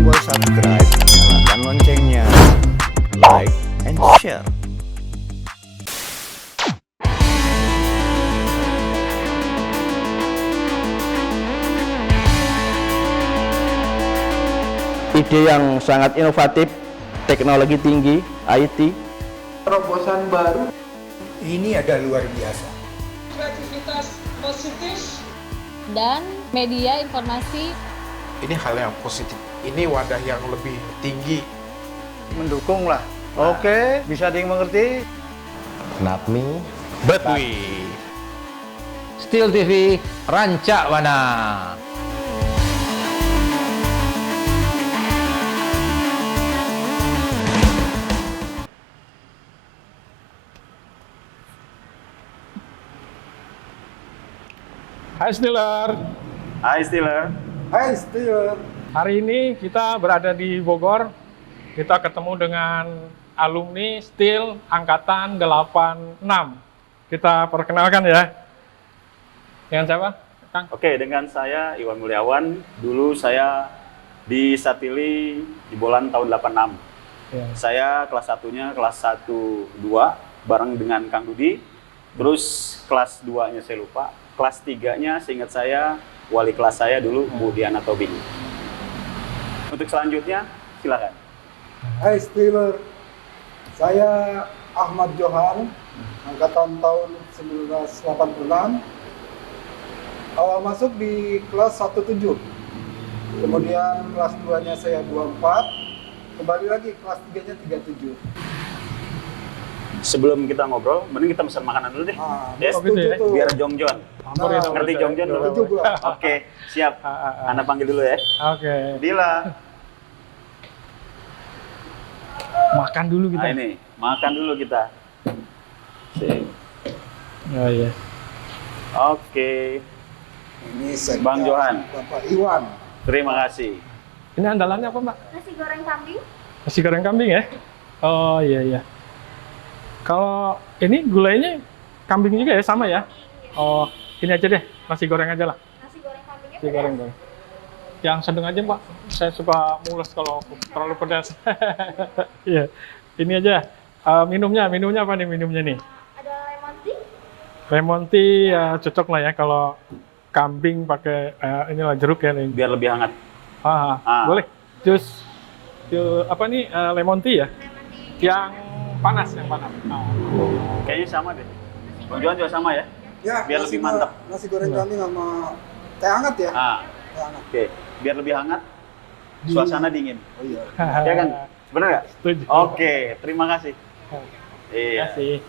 tombol subscribe, nyalakan loncengnya, like and share. Ide yang sangat inovatif, teknologi tinggi, IT. Terobosan baru. Ini ada luar biasa. Kreativitas positif dan media informasi. Ini hal yang positif. Ini wadah yang lebih tinggi. Mendukung lah. Oke, bisa dimengerti. Not me, but we. Steel TV Rancak Wana. Hai Steeler. Hai Steeler. Hai Steeler. Hari ini kita berada di Bogor. Kita ketemu dengan alumni Steel Angkatan 86. Kita perkenalkan ya. Dengan siapa, Kang? Oke, dengan saya Iwan Mulyawan. Dulu saya di Satili di Bolan tahun 86. Ya. Saya kelas 1-nya kelas 1 2 bareng dengan Kang Dudi. Terus kelas 2-nya saya lupa. Kelas 3-nya seingat saya wali kelas saya dulu Bu Diana Tobing. Untuk selanjutnya silakan. Hai Steeler. Saya Ahmad Johan, angkatan tahun 1986. Awal masuk di kelas 17. Kemudian kelas 2-nya saya 24. Kembali lagi kelas 3-nya 37. Sebelum kita ngobrol, mending kita pesan makanan dulu deh. Yes, gitu ya? biar jongjon. Ngerti jongjon dulu? Oke, siap. Anda panggil dulu ya. Oke. Dila. Makan dulu kita. Nah ini, makan dulu kita. Sip. Oh iya. Oke. Ini saya Bang Johan. Bapak Iwan. Terima kasih. Ini andalannya apa, Mbak? Nasi goreng kambing. Nasi goreng kambing ya? Oh iya iya. Kalau ini gulainya kambing juga ya, sama ya? Oh, ini aja deh, nasi goreng aja lah. Nasi goreng kambingnya Nasi goreng dong. Yang sedang aja, Pak. Saya suka mules kalau terlalu pedas. Iya. Ini aja. Minumnya apa nih minumnya nih? ada lemon tea. Lemon tea ya cocok lah ya kalau kambing pakai inilah jeruk ya. Biar lebih hangat. Boleh. Jus apa nih lemon tea ya? Yang panas. Kayaknya sama deh. Bang Johan juga sama ya? Ya, Biar lebih mantap. Nasi goreng kambing sama teh hangat ya? Teh hangat. Oke. Biar lebih hangat, suasana dingin. Oh iya. Ya kan? Bener nggak? Setuju. Oke, terima kasih. Terima kasih.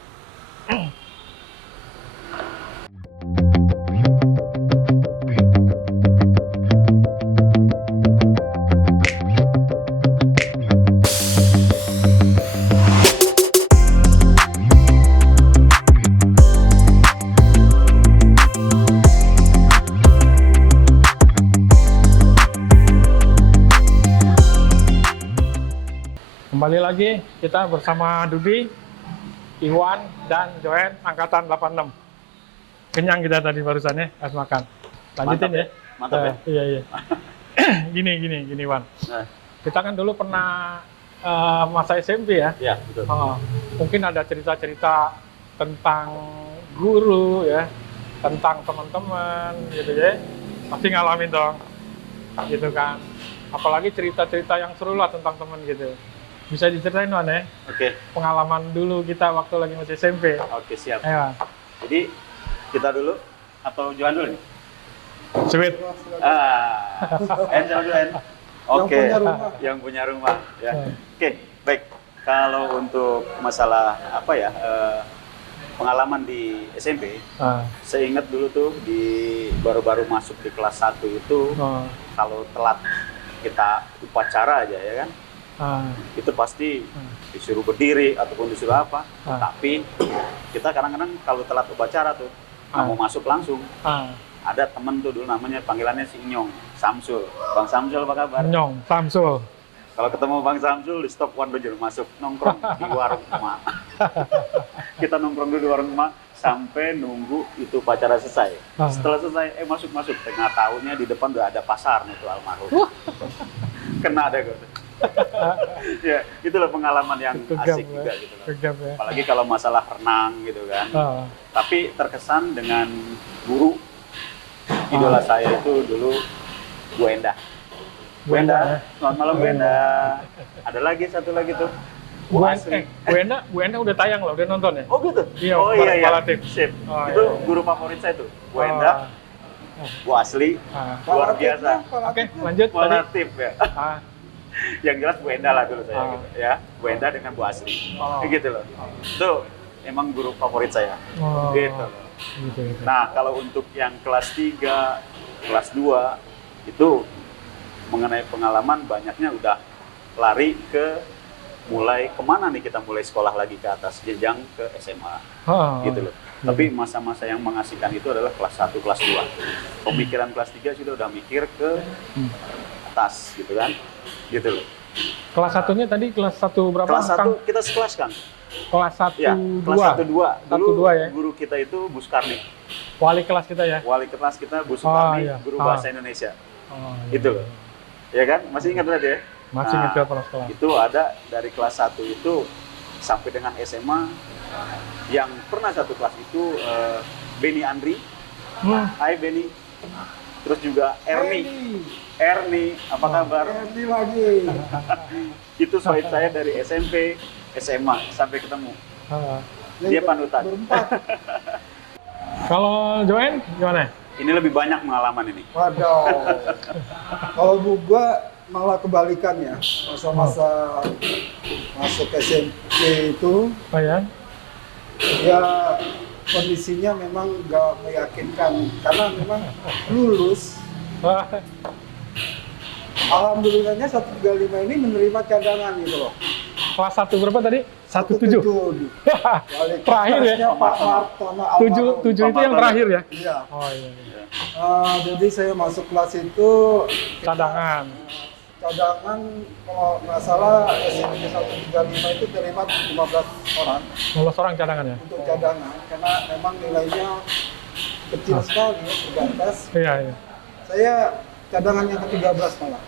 Kembali lagi kita bersama Dudi, Iwan, dan Joen angkatan 86. Kenyang kita tadi barusan ya, pas makan. Lanjutin Mantap ya. Mantap ya? Iya. Gini Iwan. Nah. Kita kan dulu pernah masa SMP ya. Iya, betul. Mungkin ada cerita-cerita tentang guru ya, tentang teman-teman gitu ya. Pasti ngalamin dong. Gitu kan. Apalagi cerita-cerita yang seru lah tentang teman gitu. Bisa diceritain, Wan ya? Oke. Pengalaman dulu kita waktu lagi masih SMP. Oke, siap. Ayo, Jadi, kita dulu atau Johan dulu nih? sweet. En sama dulu, En. Oke, punya rumah. yang punya rumah. Ya. Oke, baik. Kalau untuk masalah apa ya, pengalaman di SMP, saya ingat dulu tuh di baru-baru masuk di kelas 1 itu, kalau telat kita upacara aja ya kan, itu pasti disuruh berdiri ataupun disuruh apa. Tapi kita kadang-kadang kalau telat upacara tuh nggak mau masuk langsung. Ada temen tuh dulu namanya panggilannya si Nyong, Samsul. Bang Samsul apa kabar? Nyong, Samsul. Kalau ketemu Bang Samsul di stop one dulu masuk nongkrong di warung emak. Kita nongkrong dulu di warung emak sampai nunggu itu upacara selesai. Setelah selesai masuk tengah tahunnya di depan udah ada pasar nih tuh almarhum. kena deh gue. Ya, itulah pengalaman yang Kegap, asik juga gitu loh. Kegap ya. Apalagi kalau masalah renang gitu kan. Tapi terkesan dengan guru idola saya itu dulu Bu Endah. Bu Endah, selamat malam Bu Endah. Ada lagi satu lagi tuh. Bu Asri. Bu Endah udah tayang loh, udah nonton ya? Oh gitu? Iya, oh iya, iya. Kepala tim. Sip. Oh, Itu iya. guru favorit saya tuh. Bu Endah, Bu Asli, luar biasa. Oke, lanjut tadi. Relatif ya. Yang jelas Bu Endah lah dulu saya gitu ya. Bu Endah dengan Bu Asli. Gitu loh. Itu emang guru favorit saya. Gitu loh. Gitu. Nah, kalau untuk yang kelas 3, kelas 2 itu mengenai pengalaman banyaknya udah lari ke mulai kemana nih kita mulai sekolah lagi ke atas jenjang ke SMA gitu loh. Tapi masa-masa yang mengasihkan itu adalah kelas 1, kelas 2. Pemikiran kelas 3 sudah udah mikir ke atas gitu kan. Gitu loh. Kelas 1-nya tadi kelas 1 berapa? Kelas 1 kita sekelas kan? Kelas 1, ya, 2. Kelas 1, 2. Dulu 1, 2 ya. Guru kita itu Bu Sukarni. Wali kelas kita ya? Wali kelas kita Bu Sukarni, iya. guru bahasa Indonesia. Iya. Gitu loh. Ya kan? Masih ingat berarti ya? Masih ingat kepala sekolah. Itu ada dari kelas 1 itu sampai dengan SMA yang pernah satu kelas itu Benny Andri. Hai Benny. Terus juga Erni, apa kabar? Erni lagi. Itu sohib saya dari SMP, SMA sampai ketemu. Dia panutan. Kalau Joen gimana? Ini lebih banyak pengalaman ini. Waduh. Kalau gua malah kebalikan ya. Masa-masa masuk SMP itu, ya kondisinya memang nggak meyakinkan karena memang lulus. Alhamdulillahnya 135 ini menerima cadangan gitu loh. Kelas 1 berapa tadi? 17. Terakhir ya? Pak Martono 7 itu yang terakhir ya? Iya. Oh iya. Jadi saya masuk kelas itu cadangan kalau nggak salah SMP 135 itu terima 15 orang. 15 orang cadangan ya? Untuk cadangan karena memang nilainya kecil sekali ya, terbatas. Iya. Saya cadangan yang ke-13 malah.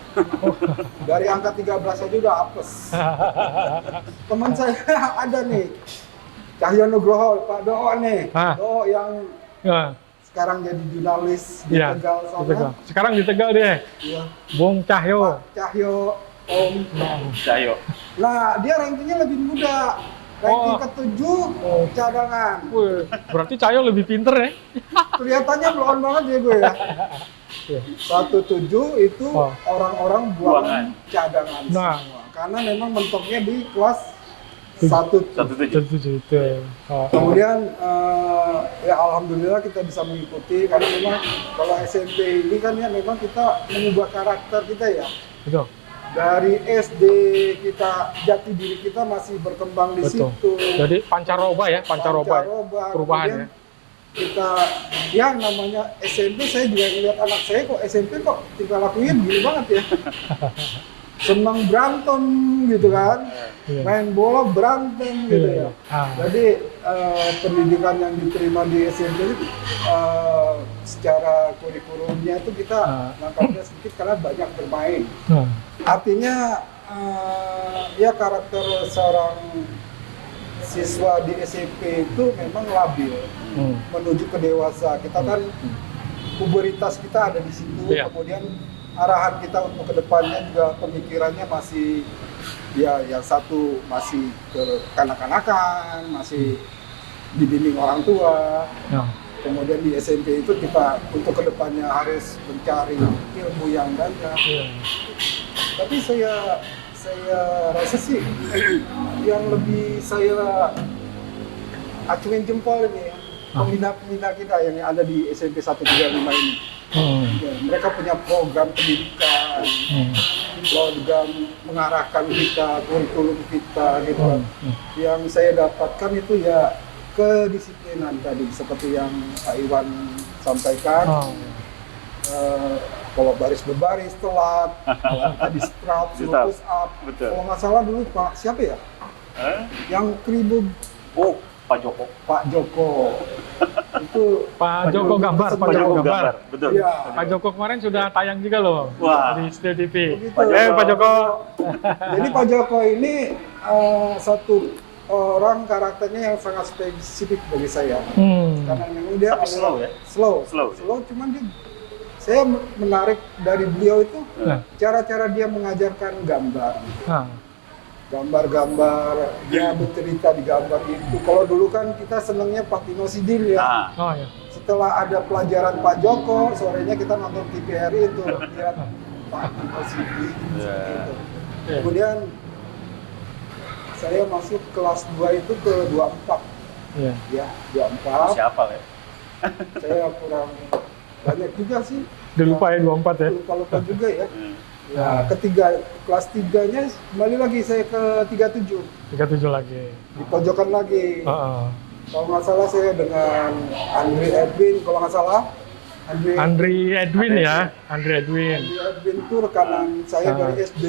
Dari angka 13 aja udah apes. Teman saya ada nih, Cahyo Nugroho, Pak Doo nih. Doo yang sekarang jadi jurnalis di Tegal sana. Sekarang di Tegal dia. Iya. Bung Cahyo. Pak Cahyo, Om Cahyo. Nah, dia rankingnya lebih muda. Ranking ke-7 cadangan. Berarti Cahyo lebih pinter ya? Kelihatannya belum banget ya gue ya. 17 itu orang-orang buangan cadangan semua. Karena memang mentoknya di kelas 17 itu. Kemudian ya alhamdulillah kita bisa mengikuti karena memang kalau SMP ini kan ya memang kita mengubah karakter kita ya. Betul. Dari SD kita jati diri kita masih berkembang di situ. Jadi pancaroba ya, pancaroba perubahan ya. Kita yang namanya SMP saya juga ngeliat anak saya kok SMP kok tingkah lakunya begini banget ya. Senang berantem gitu kan, main bola berantem gitu ya. Jadi pendidikan yang diterima di SMP itu secara kurikulumnya itu kita nangkapnya sedikit karena banyak bermain. Artinya ya karakter seorang siswa di SMP itu memang labil menuju ke dewasa. Kita kan puberitas kita ada di situ, kemudian arahan kita untuk kedepannya juga pemikirannya masih ya yang satu masih ke kanak-kanakan, masih dibimbing orang tua. Kemudian di SMP itu kita untuk kedepannya harus mencari ilmu yang banyak. Tapi saya rasa sih yang lebih saya acungin jempol ini ya, pembina-pembina kita yang ada di SMP 135 ini. Ya, mereka punya program pendidikan, program mengarahkan kita, kurikulum kita gitu. Yang saya dapatkan itu ya kedisiplinan tadi, seperti yang Pak Iwan sampaikan. Kalau baris berbaris telat, kalau tadi strap, push up. Kalau nggak salah dulu Pak siapa ya? Yang 1000 Pak Joko. Pak Joko. Itu Pak Joko gambar, Pak Pak Joko Joko gambar. gambar, betul. Iya. Pak Joko kemarin sudah tayang juga loh. Wah. Di Studio TV. Begitu. Pak Joko. Jadi Pak Joko ini satu orang karakternya yang sangat spesifik bagi saya. Karena memang dia Tapi slow ya? Slow. Slow. Cuman dia, saya menarik dari beliau itu Nah. cara-cara dia mengajarkan gambar. Nah. Gambar-gambar, dia bercerita di gambar itu. Kalau dulu kan kita senangnya Pak Tino Sidil ya. Nah, Oh ya. Setelah ada pelajaran Pak Joko, sorenya kita nonton TVRI itu lihat Pak Tino Sidil. Iya. Gitu. Iya. Kemudian saya masuk kelas 2 itu ke 24. Iya. Ya, 24. siapa ya? Saya kurang banyak juga sih. Udah lupa ya 24 ya. Lupa juga ya. Hmm. Ya, ketiga, kelas 3-nya kembali lagi saya ke 37. 37 lagi. Di pojokan lagi. Heeh. Kalau nggak salah saya dengan Andri Edwin, kalau nggak salah. Andri Edwin ya. Andri Edwin. Andri Edwin itu rekanan saya dari SD.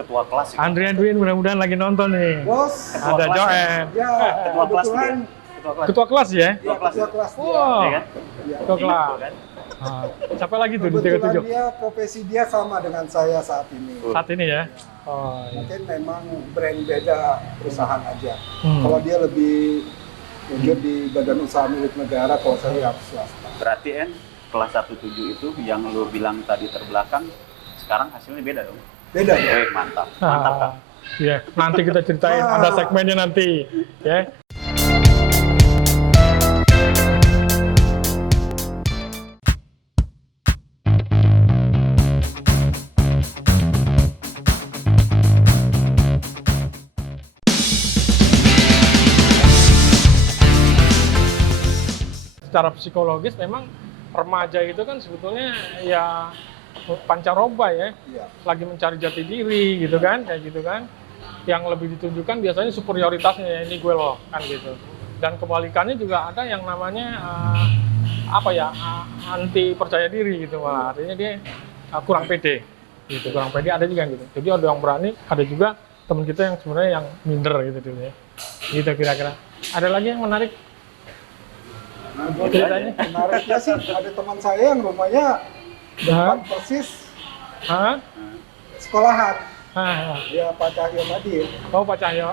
Ketua kelas ya? Andri Edwin mudah-mudahan lagi nonton nih. Bos, Ketua Ada kelas Joen. ya Ketua kelas kebetulan dia. Ketua kelas. Ketua kelas ya? ya, Ketua kelas. ketua kelas dia. Wow. Iya kan? Ya. Ketua kelas. Ingat kan? Ah, siapa lagi tuh di Kebetulan 37? dia profesi dia sama dengan saya saat ini. Saat ini ya. Oh iya. Mungkin memang brand beda perusahaan aja. Hmm. Kalau dia lebih wujud di badan usaha milik negara, kalau saya swasta. Berarti kelas 17 itu yang lu bilang tadi terbelakang, sekarang hasilnya beda dong? Beda ya? Mantap. Mantap kan? Iya, nanti kita ceritain, ada segmennya nanti, ya. Secara psikologis memang remaja itu kan sebetulnya ya pancaroba ya, Iya. lagi mencari jati diri gitu kan, kayak gitu kan. Yang lebih ditunjukkan biasanya superioritasnya, ya, ini gue loh, kan gitu. Dan kebalikannya juga ada yang namanya anti percaya diri gitu, malah artinya dia kurang pede, gitu, kurang pede ada juga yang gitu. Jadi ada yang berani, ada juga teman kita yang sebenarnya yang minder gitu dulu ya. Gitu kira-kira. Ada lagi yang menarik? Ceritanya? Menariknya sih ada teman saya yang rumahnya dekat persis Hah? sekolahan. Hah? Ya Pak Cahyo tadi. Oh Pak Cahyo,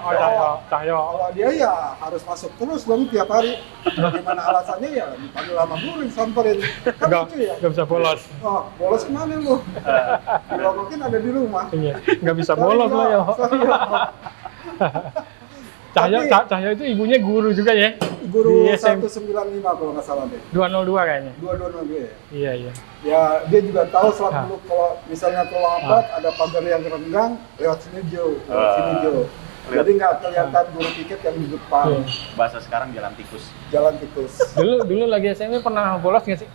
Cahyo. Kalau dia ya harus masuk terus dong tiap hari. Bagaimana alasannya ya dipanggil sama guru samperin. Kan lucu ya. Nggak bisa bolos. Oh, bolos kemana lu? Kalau mungkin ada di rumah. Iya, nggak bisa bolos lah ya. Cahyo itu ibunya guru juga ya? Guru Di SM. 195 kalau nggak salah deh. 202 kayaknya. 222 ya. Iya, iya. Ya dia juga tahu selat dulu kalau misalnya terlambat ada pagar yang renggang lewat sini jauh, Jadi nggak kelihatan guru tiket yang di depan. Iya. Bahasa sekarang jalan tikus. Jalan tikus. Dulu lagi SMP pernah bolos nggak sih?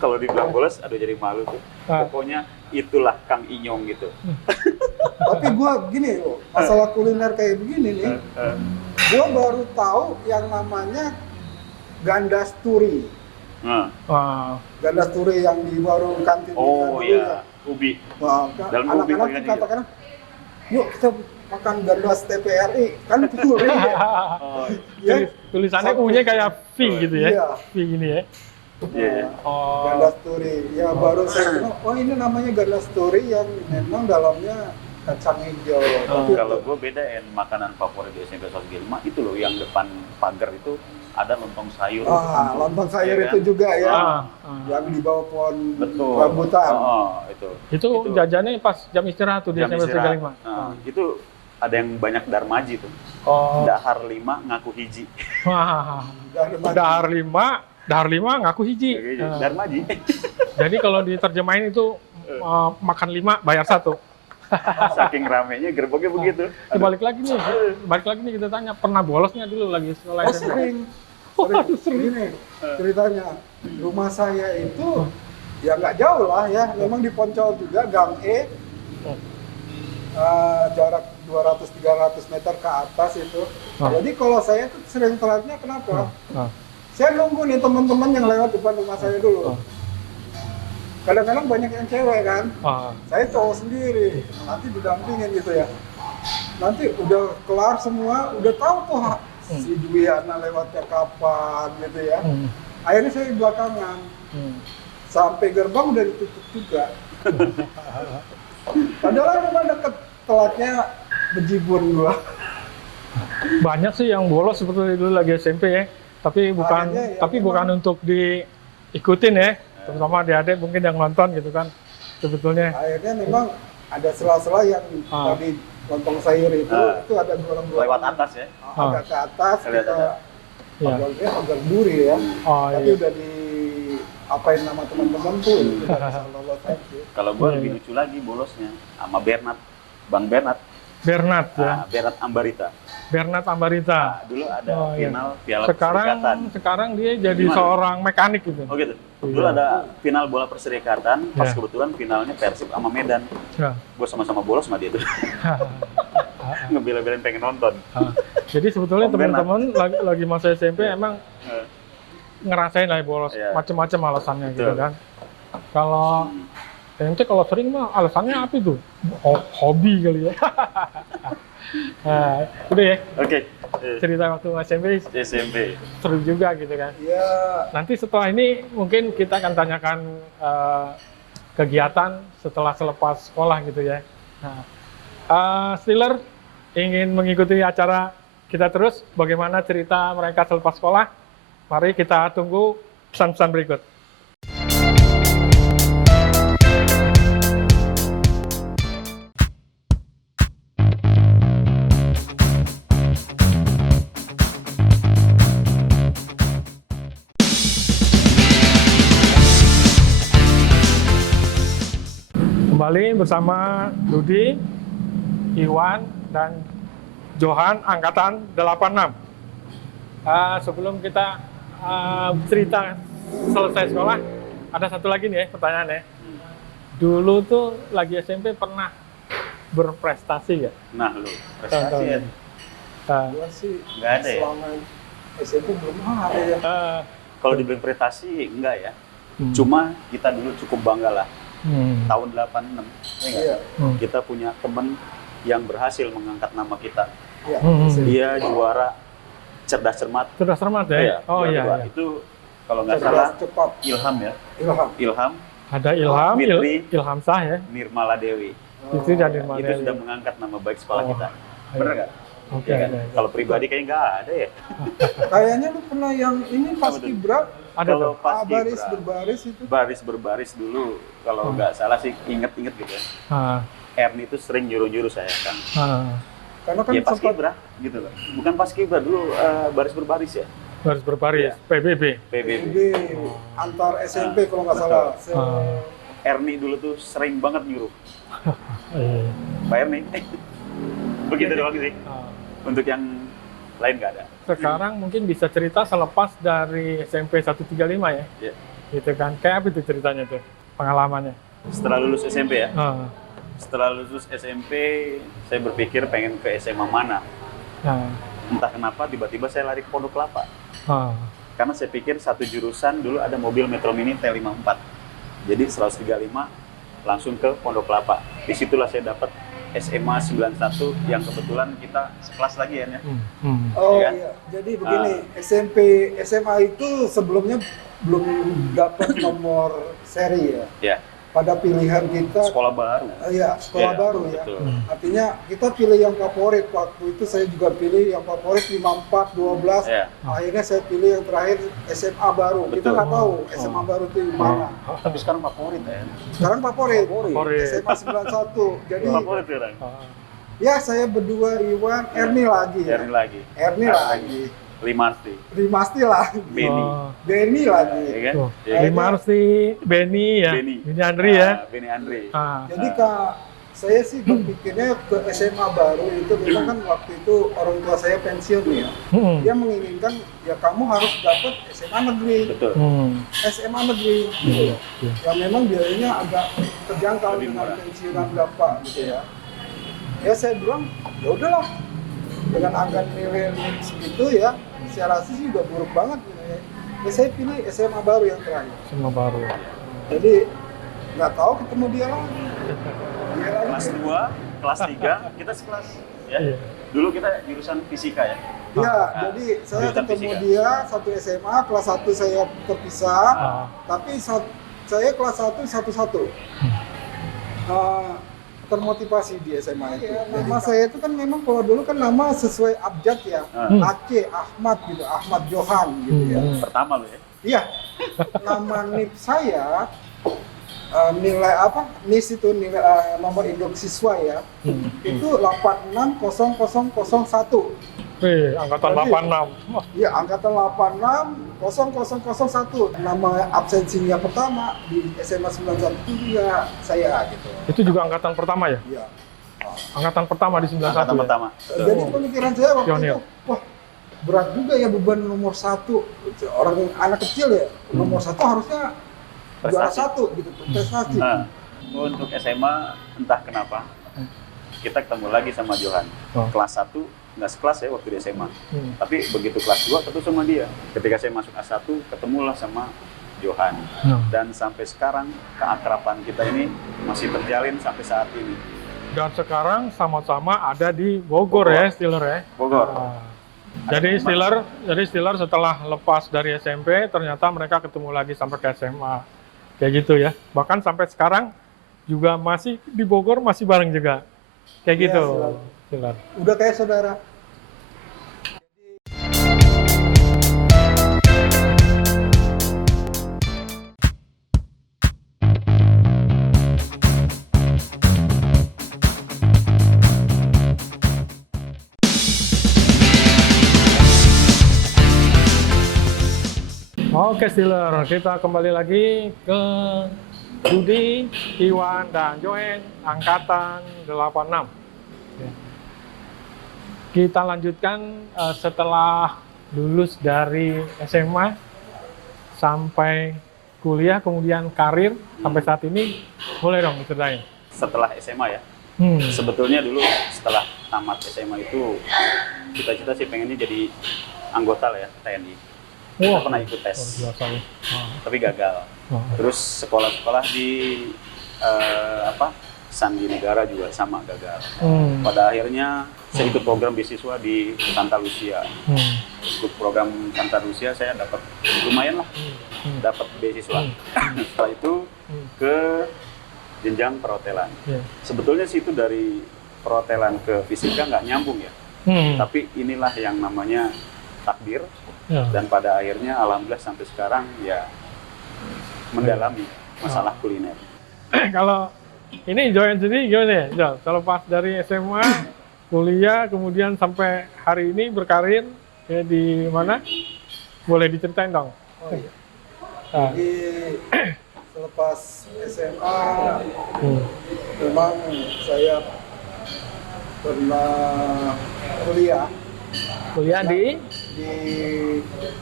Kalau dibilang bolos, aduh jadi malu tuh. Pokoknya itulah Kang Inyong gitu. Tapi gua gini loh, masalah kuliner kayak begini nih, gua baru tahu yang namanya gandasturi. Wah. Gandasturi yang di warung kantin Oh kita dulu iya, ubi. Wah, Dalam ubi anak-anak pakai tuh katakan, yuk kita makan gandas TPRI, kan turi ya. Oh, Ya, Tulisannya U-nya kayak V gitu ya? Iya. V gini ya? iya. Oh. Gandasturi. Ya baru saya kenal, oh ini namanya gandasturi yang memang dalamnya kacang hijau. Tapi Kalau gue beda makanan favorit di SMP 105 itu loh yang depan pagar itu ada lontong sayur. lontong sayur Iya itu kan? juga ya. Ah. Yang di bawah pohon Betul. rambutan. Itu jajannya pas jam istirahat tuh di Jam SMP istirahat. 35. Nah, itu ada yang banyak darmaji tuh. Oh. Dahar 5 ngaku hiji. Wah. Dahar 5 ngaku hiji. Darmaji. Jadi kalau diterjemahin itu makan 5 bayar 1. Saking ramenya gerbongnya begitu. Balik lagi nih kita tanya, pernah bolosnya dulu lagi sekolah Oh, SMP? sering. Gini ceritanya, rumah saya itu ya nggak jauh lah ya, memang di Poncol juga, Gang E, jarak 200-300 meter ke atas itu. Jadi kalau saya tuh sering telatnya kenapa? Saya nunggu nih teman-teman yang lewat depan rumah saya dulu. Kadang-kadang banyak yang cewek kan, saya cowok sendiri, nanti didampingin gitu ya. Nanti udah kelar semua, udah tahu tuh si Dwiana lewatnya kapan gitu ya. Akhirnya saya belakangan. Sampai gerbang udah ditutup juga. Padahal rumah deket, telatnya bejibun gua. Banyak sih yang bolos sebetulnya dulu lagi SMP ya, tapi bukan Akhirnya ya tapi memang- bukan untuk diikutin ya, terutama adik-adik mungkin yang nonton gitu kan sebetulnya. Akhirnya memang ada sela-sela yang tadi lontong sayur itu ada gorong-gorong. Lewat atas ya. Agak ke atas, Lihat kita Ya. agaknya agak duri ya. Oh, Tapi iya. udah di apain nama teman-teman tuh, udah bisa lolos aja. Kalau gue Iya, lebih iya. lucu lagi bolosnya sama Bernard, Bang Bernard, Bernard ya, Bernard Ambarita. Bernard Ambarita. Nah, dulu ada Oh, iya. final Piala Perserikatan. Sekarang dia jadi Gimana? seorang mekanik gitu. Oh gitu. Dulu Iya. ada final bola Perserikatan, pas Iya. kebetulan finalnya Persib sama Medan. Ya. Gue sama-sama bolos sama dia tuh. Ngebela-belain pengen nonton. Jadi sebetulnya Om Bernard. teman-teman lagi masa SMP emang Eh, ngerasain lah bolos, Iya. macam-macam alasannya gitu Betul. kan. Kalau ente kalau sering mah alasannya apa itu? Hobi kali ya. Nah, udah ya Oke. cerita waktu SMP SMP. seru juga gitu kan. Ya, Nanti setelah ini mungkin kita akan tanyakan kegiatan setelah selepas sekolah gitu ya. Nah, Steeler ingin mengikuti acara kita terus, bagaimana cerita mereka selepas sekolah? Mari kita tunggu pesan-pesan berikut. Kembali bersama Dudi, Iwan, dan Johan angkatan 86. Sebelum kita cerita selesai sekolah, ada satu lagi nih ya pertanyaan ya. Dulu tuh lagi SMP pernah berprestasi ya? Nah, lu prestasi ya. gua sih Nggak ada ya? selama SMP belum ada ya. Kalau dibilang prestasi enggak ya. Cuma kita dulu cukup bangga lah. Tahun 86, ya nggak? Iya. Kita punya teman yang berhasil mengangkat nama kita. Iya. Dia juara cerdas cermat. Cerdas cermat ya? Iya, Oh juara iya, dua. iya. Itu kalau nggak Cerdas salah cepat. Ilham ya. Ilham. Ada Ilham, Fitri. Ilham Sah ya? Nirmala Dewi. Itu jadi Itu sudah mengangkat nama baik sekolah kita. Bener nggak? Oke, Iya kan? oke, oke. Kalau pribadi kayaknya nggak ada ya. Kayaknya lu pernah yang ini pas betul? Kibra, Ada Kalau tuh. pas baris Kibra, berbaris itu. baris berbaris dulu, kalau nggak salah sih inget-inget gitu ya. Ah, Ernie itu sering nyuruh-nyuruh saya kan. ah. Karena kan Ya pas sempat Kibra gitu loh. Bukan pas Kibra dulu baris berbaris ya. Baris berbaris, Iya. PBB. PBB. PB antar SMP kalau nggak salah. Ernie dulu tuh sering banget nyuruh. Iya. Pak Ernie. Begitu doang sih. Ah. Untuk yang lain nggak ada. Sekarang mungkin bisa cerita selepas dari SMP 135 ya? Iya. Gitu kan, kayak apa itu ceritanya tuh, pengalamannya? Setelah lulus SMP ya. Ah. Setelah lulus SMP, saya berpikir pengen ke SMA mana. Nah. Entah kenapa tiba-tiba saya lari ke Pondok Kelapa. Ah. Karena saya pikir satu jurusan dulu ada mobil Metro Mini T54. Jadi 135 langsung ke Pondok Kelapa. Disitulah saya dapat SMA 91 yang kebetulan kita sekelas lagi ya. Oh Iya kan? iya, jadi begini, SMP, SMA itu sebelumnya belum dapat nomor seri ya. Ya, Pada pilihan kita, sekolah baru. iya sekolah Iya, baru ya. betul. Artinya kita pilih yang favorit, waktu itu saya juga pilih yang favorit 54, 12. Ya. Akhirnya saya pilih yang terakhir SMA baru. Kita Betul. nggak tahu SMA baru itu di mana. Tapi sekarang favorit ya. Sekarang favorit, Favorit. SMA 91. Jadi Favorit sekarang. ya saya berdua, Iwan, Ernie lagi ya. Ernie lagi. Ernie lagi. Limasti. Rimasti lah. Benny. Benny lagi. Ya kan? Tuh. Ya kan? Limarsi, Benny ya, Benny. Benny Andri ya. Benny Andri. Ah. Jadi Kak, saya sih berpikirnya ke SMA baru itu memang kan waktu itu orang tua saya pensiun ya. Dia menginginkan ya kamu harus dapat SMA negeri. Betul. SMA negeri. Iya, iya. Yang memang biayanya agak terjangkau Lebih dengan murah. pensiunan bapak gitu ya. Ya saya bilang, ya udahlah. Dengan angka nilai segitu ya, saya rasa sih udah buruk banget gitu ya. Ya saya pilih SMA baru yang terakhir. Semua baru. Jadi nggak tahu ketemu dia lagi. Dia lagi. Kelas 2, kelas 3, kita sekelas. Ya. Iya. Dulu kita jurusan fisika ya. Iya, jadi saya Jurusan ketemu fisika. dia satu SMA, kelas 1 saya terpisah, tapi saya kelas 1 satu-satu. Termotivasi di SMA itu. Nama saya itu kan memang kalau dulu kan nama sesuai abjad ya, Aceh, Ahmad gitu, Ahmad Johan gitu ya. Pertama lo ya? Iya, nama NIP saya nilai apa? NIS itu nilai nomor induk siswa ya. Itu 860001. Wih, angkatan 86. Iya, angkatan 860001. Nama absensinya pertama di SMA 91 itu juga saya gitu. Itu juga angkatan pertama ya? Iya. Angkatan pertama di 91 Angkatan ya? pertama. Jadi pemikiran saya waktu Pionir. itu, wah berat juga ya beban nomor 1. Orang anak kecil ya, nomor 1 harusnya juara Prestasi. 1 gitu, prestasi. Nah, untuk SMA entah kenapa kita ketemu lagi sama Johan. Kelas 1 nggak sekelas ya waktu di SMA. Tapi begitu kelas 2 ketemu sama dia. Ketika saya masuk A1 ketemulah sama Johan. Dan sampai sekarang keakraban kita ini masih terjalin sampai saat ini. Dan sekarang sama-sama ada di Bogor ya, Steeler ya? Bogor. Jadi Steeler setelah lepas dari SMP ternyata mereka ketemu lagi sampai ke SMA. Kayak gitu ya. Bahkan sampai sekarang juga masih di Bogor masih bareng juga. Kayak Iya, gitu. Steeler. Udah kayak saudara. Oke Steeler, kita kembali lagi ke Budi, Iwan, dan Joen, angkatan 86. Kita lanjutkan setelah lulus dari SMA sampai kuliah, kemudian karir sampai saat ini, boleh dong diceritain. Setelah SMA ya, sebetulnya dulu setelah tamat SMA itu cita-cita sih pengennya jadi anggota lah ya TNI. Kita pernah ikut tes, tapi gagal. Terus sekolah-sekolah di Sandi Negara juga sama gagal. Pada akhirnya saya ikut program beasiswa di Santa Lucia. Ikut program Santa Lucia saya dapat lumayan lah, dapat beasiswa. Setelah itu ke jenjang perhotelan. Sebetulnya sih itu dari perhotelan ke fisika nggak nyambung ya. Tapi inilah yang namanya takdir. Dan pada akhirnya alhamdulillah sampai sekarang ya mendalami masalah kuliner. Kalau ini Joen sendiri gimana ya? Jo, selepas dari SMA, kuliah, kemudian sampai hari ini berkarir ya di mana? Boleh diceritain dong? Oh iya. Jadi selepas SMA memang saya pernah kuliah di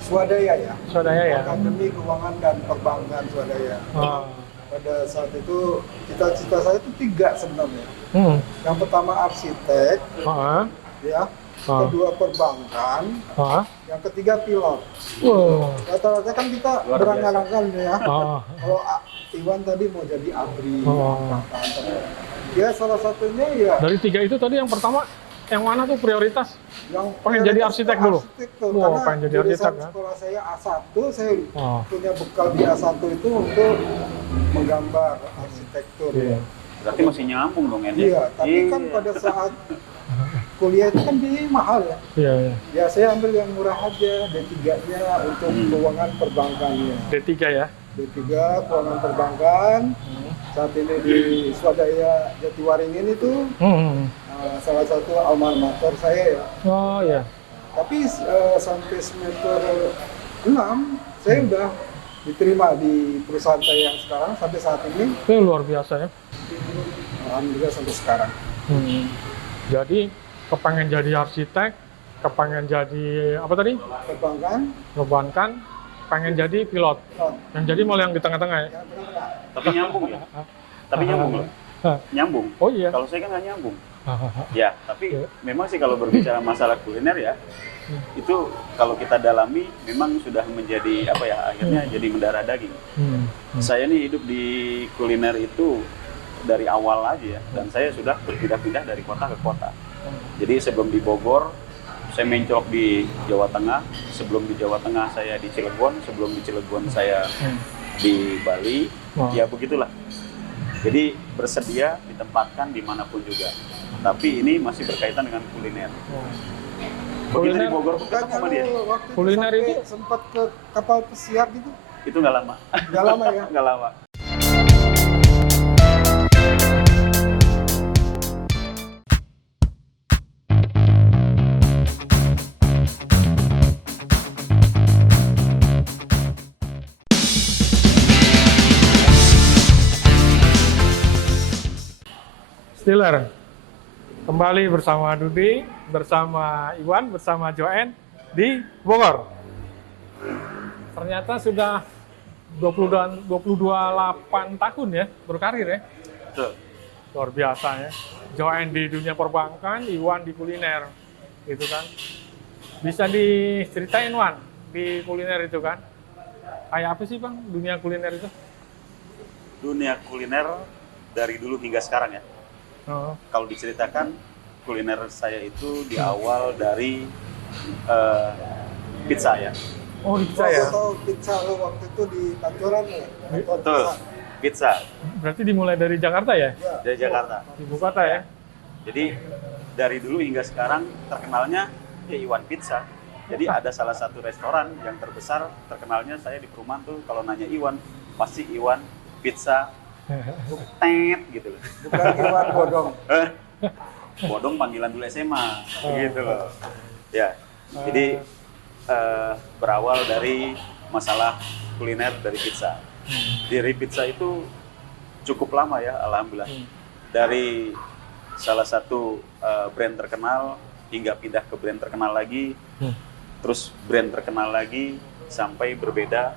Swadaya ya. Swadaya ya. Akademi Keuangan dan Perbankan Swadaya. Pada saat itu cita-cita saya itu 3 sebenarnya. Yang pertama arsitek, ya. Kedua perbankan, yang ketiga pilot. Rata-rata kan kita berangan-angan ya. Kalau Iwan tadi mau jadi ABRI, ya salah satunya ya. Dari 3 itu tadi yang pertama yang mana tuh prioritas? Yang pengen jadi arsitek dulu. Karena pengen jadi arsitek kan? Sekolah saya A1, saya punya bekal di A1 itu untuk menggambar arsitektur. Berarti masih nyambung dong ya? Iya, tapi kan pada saat kuliah itu kan biaya mahal ya. Ya saya ambil yang murah aja, D3-nya untuk keuangan perbankannya. D3 ya? D3 keuangan perbankan. Saat ini di Swadaya Jatiwaringin itu. Salah satu alma mater saya ya. Oh ya. Tapi sampai semester 6 saya udah diterima di perusahaan saya yang sekarang sampai saat ini. Itu luar biasa ya. Alhamdulillah sampai sekarang. Jadi kepengen jadi arsitek, kepengen jadi apa tadi? Perbankan, pengen jadi pilot. Yang jadi malah yang di tengah-tengah ya. Tapi nyambung ya. Tapi nyambung loh. Nyambung. Oh iya. Kalau saya kan nggak nyambung. Ya, tapi memang sih kalau berbicara masalah kuliner ya, itu kalau kita dalami memang sudah menjadi apa ya, akhirnya jadi mendarah daging. Saya nih hidup di kuliner itu dari awal aja ya, dan saya sudah berpindah-pindah dari kota ke kota. Jadi sebelum di Bogor, saya mencolok di Jawa Tengah. Sebelum di Jawa Tengah saya di Cilegon, sebelum di Cilegon saya di Bali. Ya begitulah. Jadi bersedia ditempatkan dimanapun juga. Tapi ini masih berkaitan dengan kuliner. Begitu di Bogor ketemu sama dia. Waktu Kuliner sampai itu- sempat ke kapal pesiar gitu. Itu nggak lama. Nggak lama ya. Nggak lama. Steeler, kembali bersama Dudi, bersama Iwan, bersama Joen di Bogor. Ternyata sudah 28 tahun ya berkarir ya. Betul. Luar biasa ya. Joen di dunia perbankan, Iwan di kuliner, gitu kan. Bisa diceritain Wan di kuliner itu kan? Kayak apa sih Bang dunia kuliner itu? Dunia kuliner dari dulu hingga sekarang ya. Oh. Kalau diceritakan kuliner saya itu di awal dari pizza ya. Oh di pizza ya? Atau pizza lo waktu itu di Pancoran ya? Kantor Betul. pizza. Pizza Berarti dimulai dari Jakarta ya? dari Jakarta. Ibu kota ya? Jadi dari dulu hingga sekarang terkenalnya ya Iwan Pizza. Jadi ada salah satu restoran yang terbesar terkenalnya saya di perumahan tuh kalau nanya Iwan pasti Iwan Pizza tet gitu loh. Bukan Iwan Bodong. Bodong panggilan dulu SMA gitu loh. Ya. Jadi berawal dari masalah kuliner dari pizza. Dari pizza itu cukup lama ya, alhamdulillah. Dari salah satu brand terkenal hingga pindah ke brand terkenal lagi, terus brand terkenal lagi sampai berbeda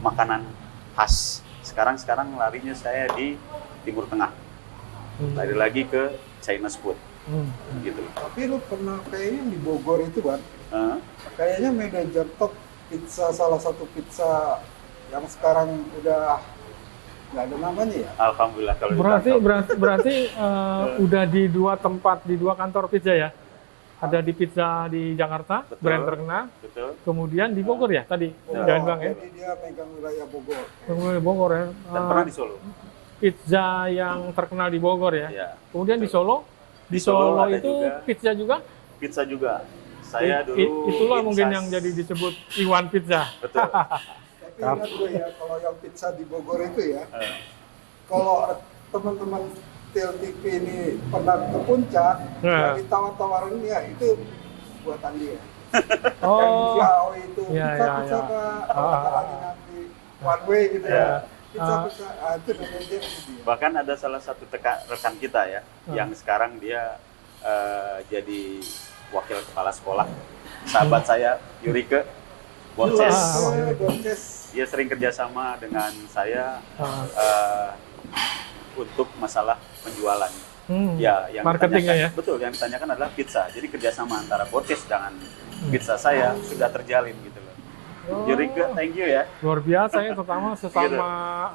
makanan khas. Sekarang larinya saya di Timur Tengah, lari lagi ke Chinese food, gitu. Tapi lu pernah kayaknya di Bogor itu kan? Kayaknya manajer top pizza, salah satu pizza yang sekarang udah nggak ada namanya ya? Alhamdulillah kalau Berarti udah di dua tempat, di dua kantor pizza ya? Ada di pizza di Jakarta, Betul. brand terkenal. betul. Kemudian di Bogor ya tadi, jangan Bang ya? Jadi dia megang wilayah Bogor. Kemudian di Bogor ya. Dan pernah di Solo. Pizza yang terkenal di Bogor ya. Ya. Kemudian di Solo, Di Solo ada itu juga. pizza juga. Pizza juga. Saya dulu Itulah mungkin Insas. yang jadi disebut Iwan Pizza. Betul. Tapi ingat gue ya, kalau yang pizza di Bogor itu ya, kalau teman-teman Tel TV ini pernah ke puncak, yang ditawar-tawarin ya itu buatan dia. Oh. Yang itu Iya, pizza iya, Pak, iya. kata lagi nanti one way gitu Iya. ya. Pizza, itu manajer gitu ya. Bahkan ada salah satu rekan kita ya, yang sekarang dia jadi wakil kepala sekolah. Sahabat saya, Yurike Borces. Borces. Dia sering kerjasama dengan saya untuk masalah penjualan. Ya, yang Marketingnya ditanyakan, ya? betul. Yang ditanyakan adalah pizza. Jadi kerjasama antara Borces dengan pizza saya sudah terjalin gitu loh. Yurike, thank you ya. Luar biasa ya, terutama sesama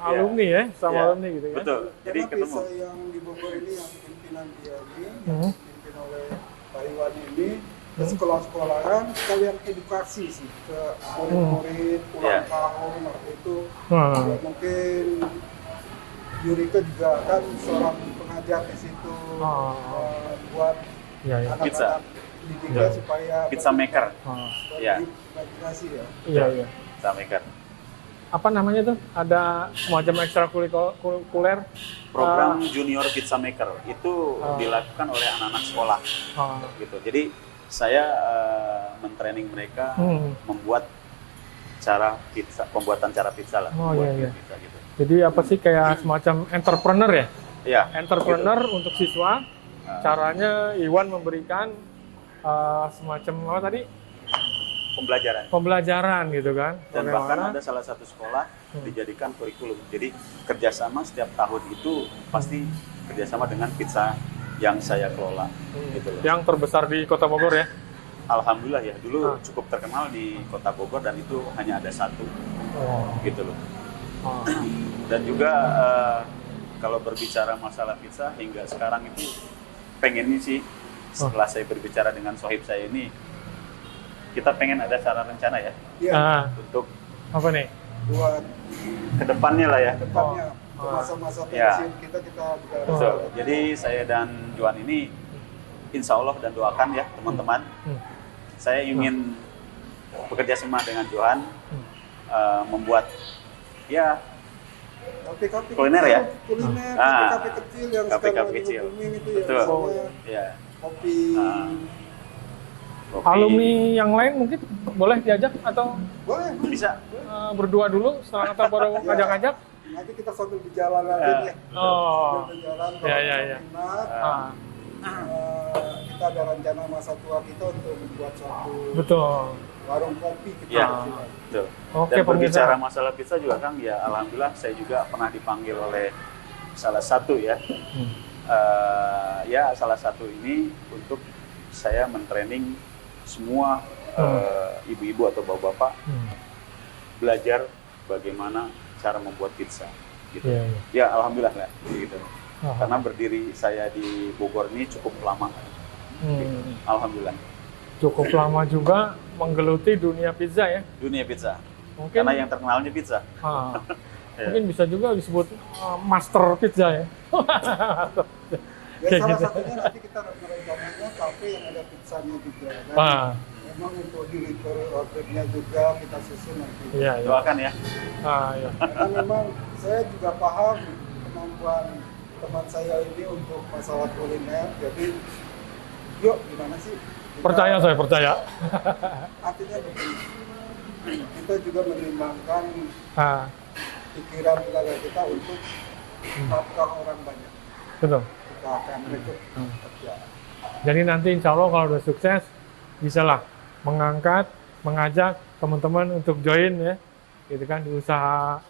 Gitu. alumni ya, sama Ya, alumni gitu ya. Betul. Jadi Karena ketemu. pizza yang di Bogor ini yang pimpinan dia ini, yang dipimpin oleh Pak Iwan ini, ke sekolah-sekolahan sekalian edukasi sih ke murid-murid ulang tahun waktu itu. Ya, mungkin Yurika juga kan seorang pengajar di situ buat Iya, iya. anak-anak Pizza. didiknya supaya Pizza maker. Ya. berimajinasi ya. Iya, iya. Pizza maker. Apa namanya tuh? Ada semacam ekstrakurikuler Program Junior Pizza Maker itu dilakukan oleh anak-anak sekolah, gitu. Jadi saya mentraining mereka membuat pembuatan cara pizza lah. Oh, buat iya, iya. pizza gitu. Jadi apa sih kayak semacam entrepreneur ya? Iya. Entrepreneur untuk siswa. Caranya Iwan memberikan semacam apa tadi? Pembelajaran. Pembelajaran gitu kan? Dan bahkan ada salah satu sekolah dijadikan kurikulum. Jadi kerjasama setiap tahun itu pasti kerjasama dengan pizza yang saya kelola. Gitu loh. Yang terbesar di Kota Bogor ya? Alhamdulillah ya, dulu cukup terkenal di Kota Bogor dan itu hanya ada satu. Gitu loh. Dan juga kalau berbicara masalah pizza hingga sekarang itu pengennya sih setelah saya berbicara dengan sohib saya ini, kita pengen ada cara rencana ya Iya. untuk Apa nih? Buat kedepannya lah ya. depannya untuk masa-masa Ya. pensiun kita bicara. Betul. Jadi saya dan Johan ini insya Allah dan doakan ya teman-teman. Saya ingin bekerja sama dengan Johan membuat ya Kafe-kafe kuliner ya? Kuliner, Ah. kafe kecil yang Kafe-kafe sekarang lagi kecil. booming itu Betul. ya. Misalnya ya. kopi. Kopi. Alumni yang lain mungkin boleh diajak atau Boleh. Bisa. berdua dulu setelah kita baru ngajak-ngajak? Nanti kita sambil berjalan lagi ya. Oh. Sambil berjalan. Ya, ya, ya. Minat, kita ada rencana masa tua kita untuk membuat suatu Betul. warung kopi kita. Ya. Betul. Oke, Dan berbicara pemirsa. masalah pizza juga Kang, ya alhamdulillah saya juga pernah dipanggil oleh salah satu ya, ya salah satu ini untuk saya mentraining semua ibu-ibu atau bapak-bapak belajar bagaimana cara membuat pizza. Gitu. Iya, iya. Ya alhamdulillah lah, gitu. Aha. Karena berdiri saya di Bogor ini cukup lama, gitu. Alhamdulillah. Cukup lama juga menggeluti dunia pizza ya. Dunia pizza. Mungkin Karena yang terkenalnya pizza. Ya. mungkin bisa juga disebut master pizza ya. Ya Kayak salah gitu. satunya nanti kita rencananya kafe yang ada pizzanya juga. Dan memang untuk delivery ordernya juga kita susun nanti. Iya, iya. Doakan ya. Iya. Karena memang saya juga paham kemampuan teman saya ini untuk masalah kuliner. Jadi, yuk gimana sih? Percaya saya, percaya. Artinya begini, kita juga menimbangkan Ah, pikiran tenaga kita untuk nafkah orang banyak. betul. Kita akan rekrut kerja. Jadi nanti insya Allah kalau udah sukses, bisalah mengajak teman-teman untuk join ya, gitu kan, di usaha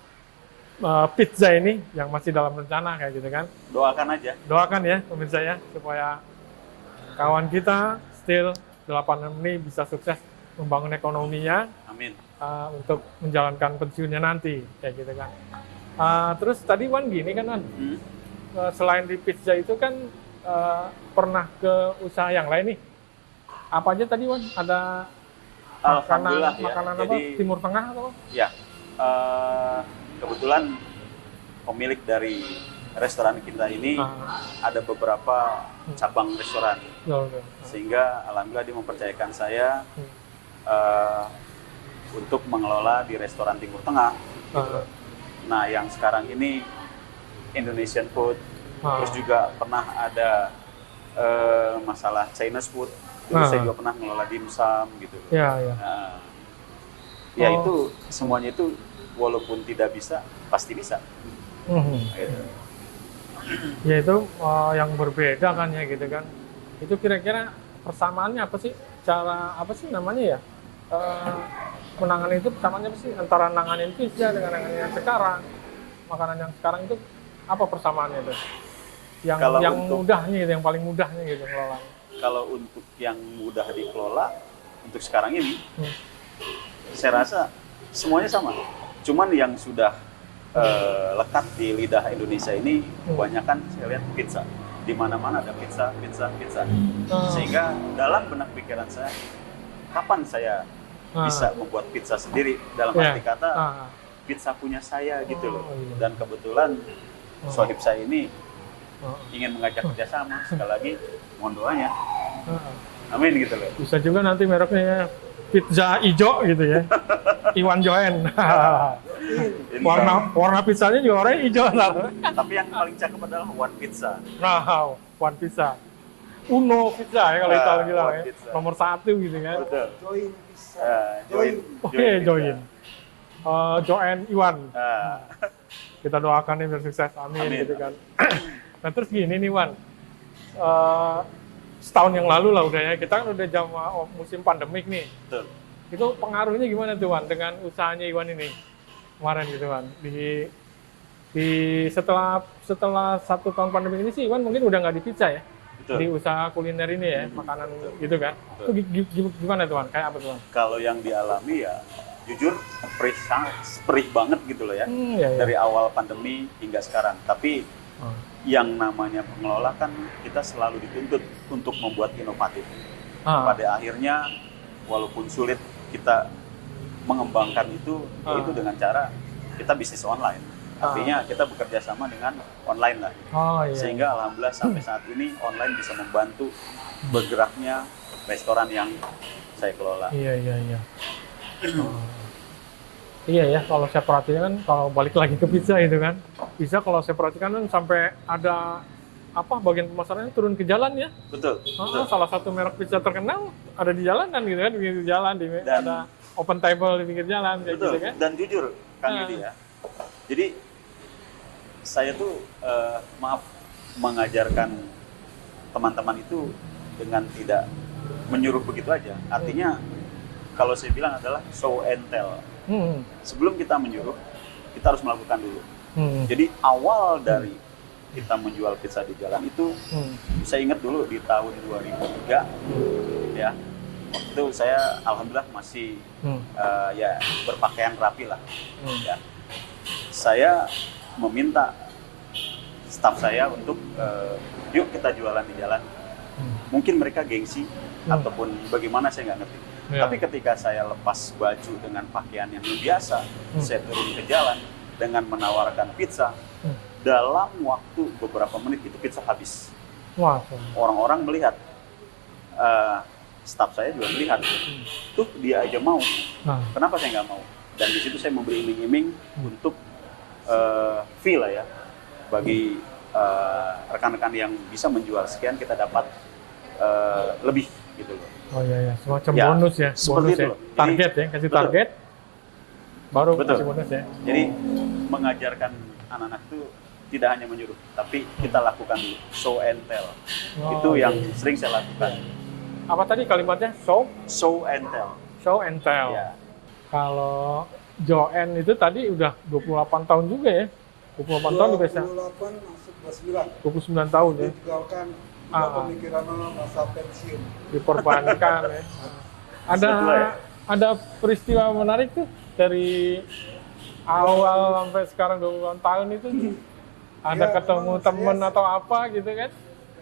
pizza ini yang masih dalam rencana kayak gitu kan. Doakan aja. Doakan ya pemirsa ya, supaya kawan kita Steel 86 ini bisa sukses membangun ekonominya Amin. untuk menjalankan pensiunnya nanti kayak gitu kan. Terus tadi Wan gini kan Wan, selain di pizza itu kan pernah ke usaha yang lain nih. Apa aja tadi Wan? Ada Alhamdulillah ya. makanan apa? Jadi, Timur Tengah atau apa? ya, kebetulan pemilik dari restoran kita ini ada beberapa cabang restoran. Sehingga alhamdulillah dia mempercayakan saya untuk mengelola di restoran Timur Tengah. Gitu. Nah, yang sekarang ini Indonesian food, terus juga pernah ada masalah Chinese food. Dulu saya juga pernah mengelola dimsum gitu. Ya, ya. Ya itu semuanya itu walaupun tidak bisa pasti bisa. Gitu. Ya itu yang berbeda kan ya gitu kan. Itu kira-kira persamaannya apa sih? Cara apa sih namanya ya? Menangani itu persamaannya apa sih? Antara nanganin pizza dengan nanganin yang sekarang. Makanan yang sekarang itu apa persamaannya itu? Yang Kalau yang untuk- mudahnya gitu, yang paling mudahnya gitu ngelola. Kalau untuk yang mudah dikelola untuk sekarang ini, saya rasa semuanya sama. Cuman yang sudah lekat di lidah Indonesia ini kebanyakan saya lihat pizza. Di mana-mana ada pizza. Sehingga dalam benak pikiran saya, kapan saya bisa membuat pizza sendiri? Dalam arti kata, pizza punya saya gitu loh. Dan kebetulan sohib saya ini ingin mengajak kerjasama. Sekali lagi, mohon doanya. Amin gitu loh. Bisa juga nanti mereknya pizza ijo gitu ya. Iwan Joen. warna pizzanya juga warnanya hijau. Tapi yang paling cakep adalah One Pizza. Nah, One Pizza. Uno Pizza ya kalau Italia bilang One ya. Pizza. Nomor 1 gitu kan. Betul. Join bisa. Join. Oke, join. Joen Iwan. Kita doakan nih biar sukses. Amin, Amin, gitu kan. Nah terus gini nih Wan. Setahun yang lalu lah udah ya. Kita kan udah jam musim pandemik nih. Betul. Itu pengaruhnya gimana tuh Wan dengan usahanya Iwan ini? Kemarin gitu kan. Di setelah 1 tahun pandemi ini sih Iwan mungkin udah nggak di pizza ya. Betul. Di usaha kuliner ini ya, makanan gitu kan. Itu gimana tuh Wan? Kayak apa tuh Wan? Kalau yang dialami ya jujur perih banget gitu loh ya. Iya, iya. Dari awal pandemi hingga sekarang. Tapi yang namanya pengelola kan kita selalu dituntut untuk membuat inovatif. Pada akhirnya walaupun sulit kita mengembangkan itu, yaitu dengan cara kita bisnis online. Artinya kita bekerja sama dengan online lah. Sehingga alhamdulillah sampai saat ini online bisa membantu bergeraknya restoran yang saya kelola. Iya ya, kalau saya perhatikan kan, kalau balik lagi ke pizza itu kan, pizza kalau saya perhatikan kan sampai ada bagian pemasarannya turun ke jalan ya. Betul. Salah satu merek pizza terkenal ada di jalan kan gitu kan, di pinggir jalan, ada open table di pinggir jalan kayak gitu kan. Dan jujur Kang Yudi ya, jadi saya tuh mengajarkan teman-teman itu dengan tidak menyuruh begitu aja. Artinya kalau saya bilang adalah show and tell. Sebelum kita menyuruh, kita harus melakukan dulu. Jadi awal dari kita menjual pizza di jalan itu, saya ingat dulu di tahun 2003, ya, waktu itu saya alhamdulillah masih ya berpakaian rapi lah. Ya. Saya meminta staf saya untuk yuk kita jualan di jalan. Mungkin mereka gengsi ataupun bagaimana saya nggak ngerti. Tapi ketika saya lepas baju dengan pakaian yang biasa, saya turun ke jalan dengan menawarkan pizza. Dalam waktu beberapa menit itu pizza habis. Orang-orang melihat, staf saya juga melihat, tuh dia aja mau. Kenapa saya nggak mau? Dan di situ saya memberi iming-iming untuk fee lah ya, bagi rekan-rekan yang bisa menjual sekian kita dapat lebih gitu loh. Semacam bonus ya, bonus ya. Target ya, kasih target, baru kasih bonus ya. Jadi mengajarkan anak-anak itu tidak hanya menyuruh, tapi kita lakukan show and tell. Itu yang sering saya lakukan. Apa tadi kalimatnya? Show and tell. Show and tell. Ya. Kalau Joen itu tadi udah 28 tahun juga ya. 28 tahun juga ya. 28 masuk 29. 29 tahun ya. Ditinggalkan pemikiran masa pensiun. Diperbankan ya. Ada peristiwa menarik tuh dari awal sampai sekarang 28 tahun itu. Ada ketemu temen atau apa gitu kan?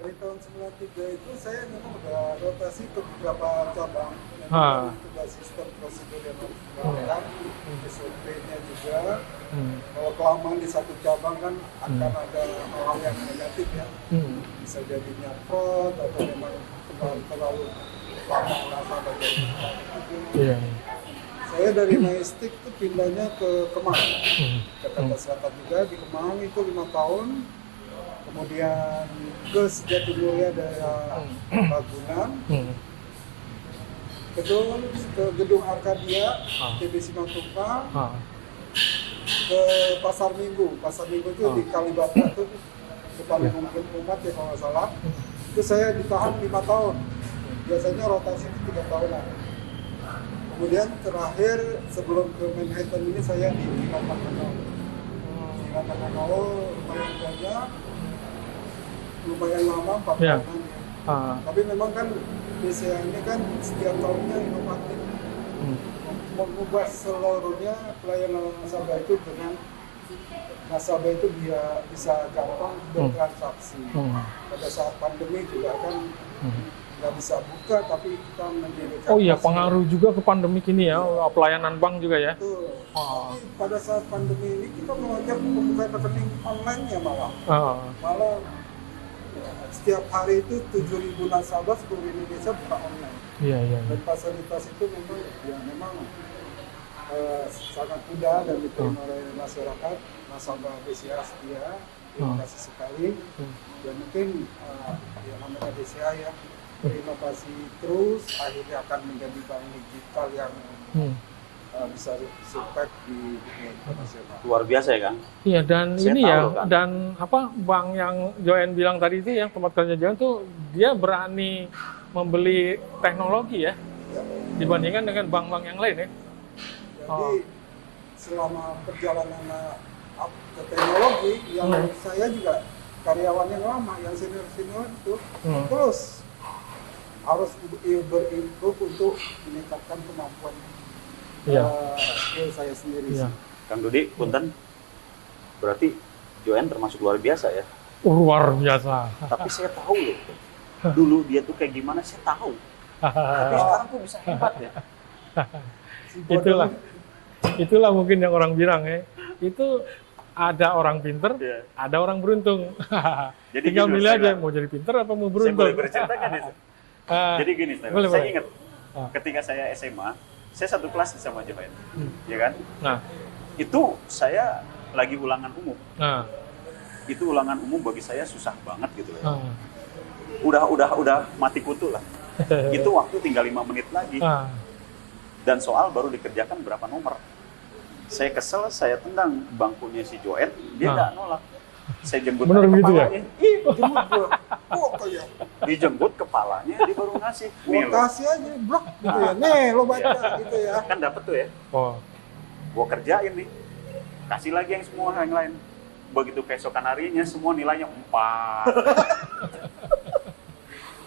Dari tahun 93 itu saya memang udah rotasi ke beberapa cabang. Memang ada sistem prosedur yang harus dilakukan, SOP-nya juga. Kalau kelamaan di satu cabang kan akan ada hal yang negatif ya. Bisa jadinya fraud atau memang terlalu lama nasabah jadi. Saya dari Majestic itu pindahnya ke Kemang, Jakarta Selatan juga. Di Kemang itu 5 tahun, kemudian ke Jatimulia daerah Ragunan, ke gedung Arkadia, TB Simatupang, ke Pasar Minggu. Pasar Minggu itu di Kalibata tuh, depan mungkin umat ya kalau nggak salah. Itu saya ditahan 5 tahun. Biasanya rotasi itu 3 tahunan. Kemudian terakhir sebelum ke Manhattan ini saya di Cilandak-Manao. Cilandak-Manao lumayan banyak, lumayan lama 4 tahunan. Tapi memang kan BCA ini kan setiap tahunnya inovatif. Mengubah seluruhnya pelayanan nasabah itu dengan nasabah itu dia bisa gampang bertransaksi. Pada saat pandemi juga kan nggak bisa buka, tapi kita mendirikan. Pengaruh juga ke pandemi ini ya, pelayanan bank juga ya. Betul. Tapi pada saat pandemi ini kita mengajar pembukaan rekening online-nya malah. Malah setiap hari itu 7.000 nasabah seluruh Indonesia buka online. Dan fasilitas itu memang sangat mudah dan diterima oleh masyarakat, nasabah BCA setia. Terima kasih sekali. Dan mungkin yang namanya BCA ya, berinovasi terus, akhirnya akan menjadi bank digital yang bisa survive di dunia internasional. Luar biasa ya Kang? Iya, dan Saya ini tahu, ya, kan? dan bank yang Joen bilang tadi itu yang tempat kerja Joen tuh dia berani membeli teknologi ya, dibandingkan dengan bank-bank yang lain ya. Jadi selama perjalanan ke teknologi, yang saya juga karyawan yang lama, yang senior-senior itu terus harus berimprove untuk meningkatkan kemampuan skill saya sendiri. Kang Dudi, punten, berarti Joen termasuk luar biasa ya? Luar biasa. Tapi saya tahu loh, dulu dia tuh kayak gimana saya tahu. Tapi sekarang kok bisa hebat ya. Itulah mungkin yang orang bilang ya. Itu ada orang pinter, Iya. ada orang beruntung. Jadi Tinggal gini, milih saya aja nggak- mau jadi pinter apa mau Saya beruntung. boleh bercerita kan itu? Jadi gini, Steve, boleh, saya boleh. ingat ketika saya SMA, saya satu kelas sama Johan, ya kan? Nah, Itu saya lagi ulangan umum. nah, Itu ulangan umum bagi saya susah banget gitu ya. nah, Udah mati kutu lah. Itu waktu tinggal 5 menit lagi. nah. Dan soal baru dikerjakan berapa nomor. Saya kesel, saya tendang bangkunya si Joet, dia nggak nolak. Saya jemput Bener aja gitu ya? kepalanya. Ih, jemput gua. Oh, kayak Dijemput kepalanya, dia baru ngasih. gua Nih lo, kasih aja, blok gitu ya. Nih, lo baca gitu ya. kan dapet tuh ya. Oh, Gua kerjain nih. Kasih lagi yang semua yang lain. Begitu keesokan harinya semua nilainya 4.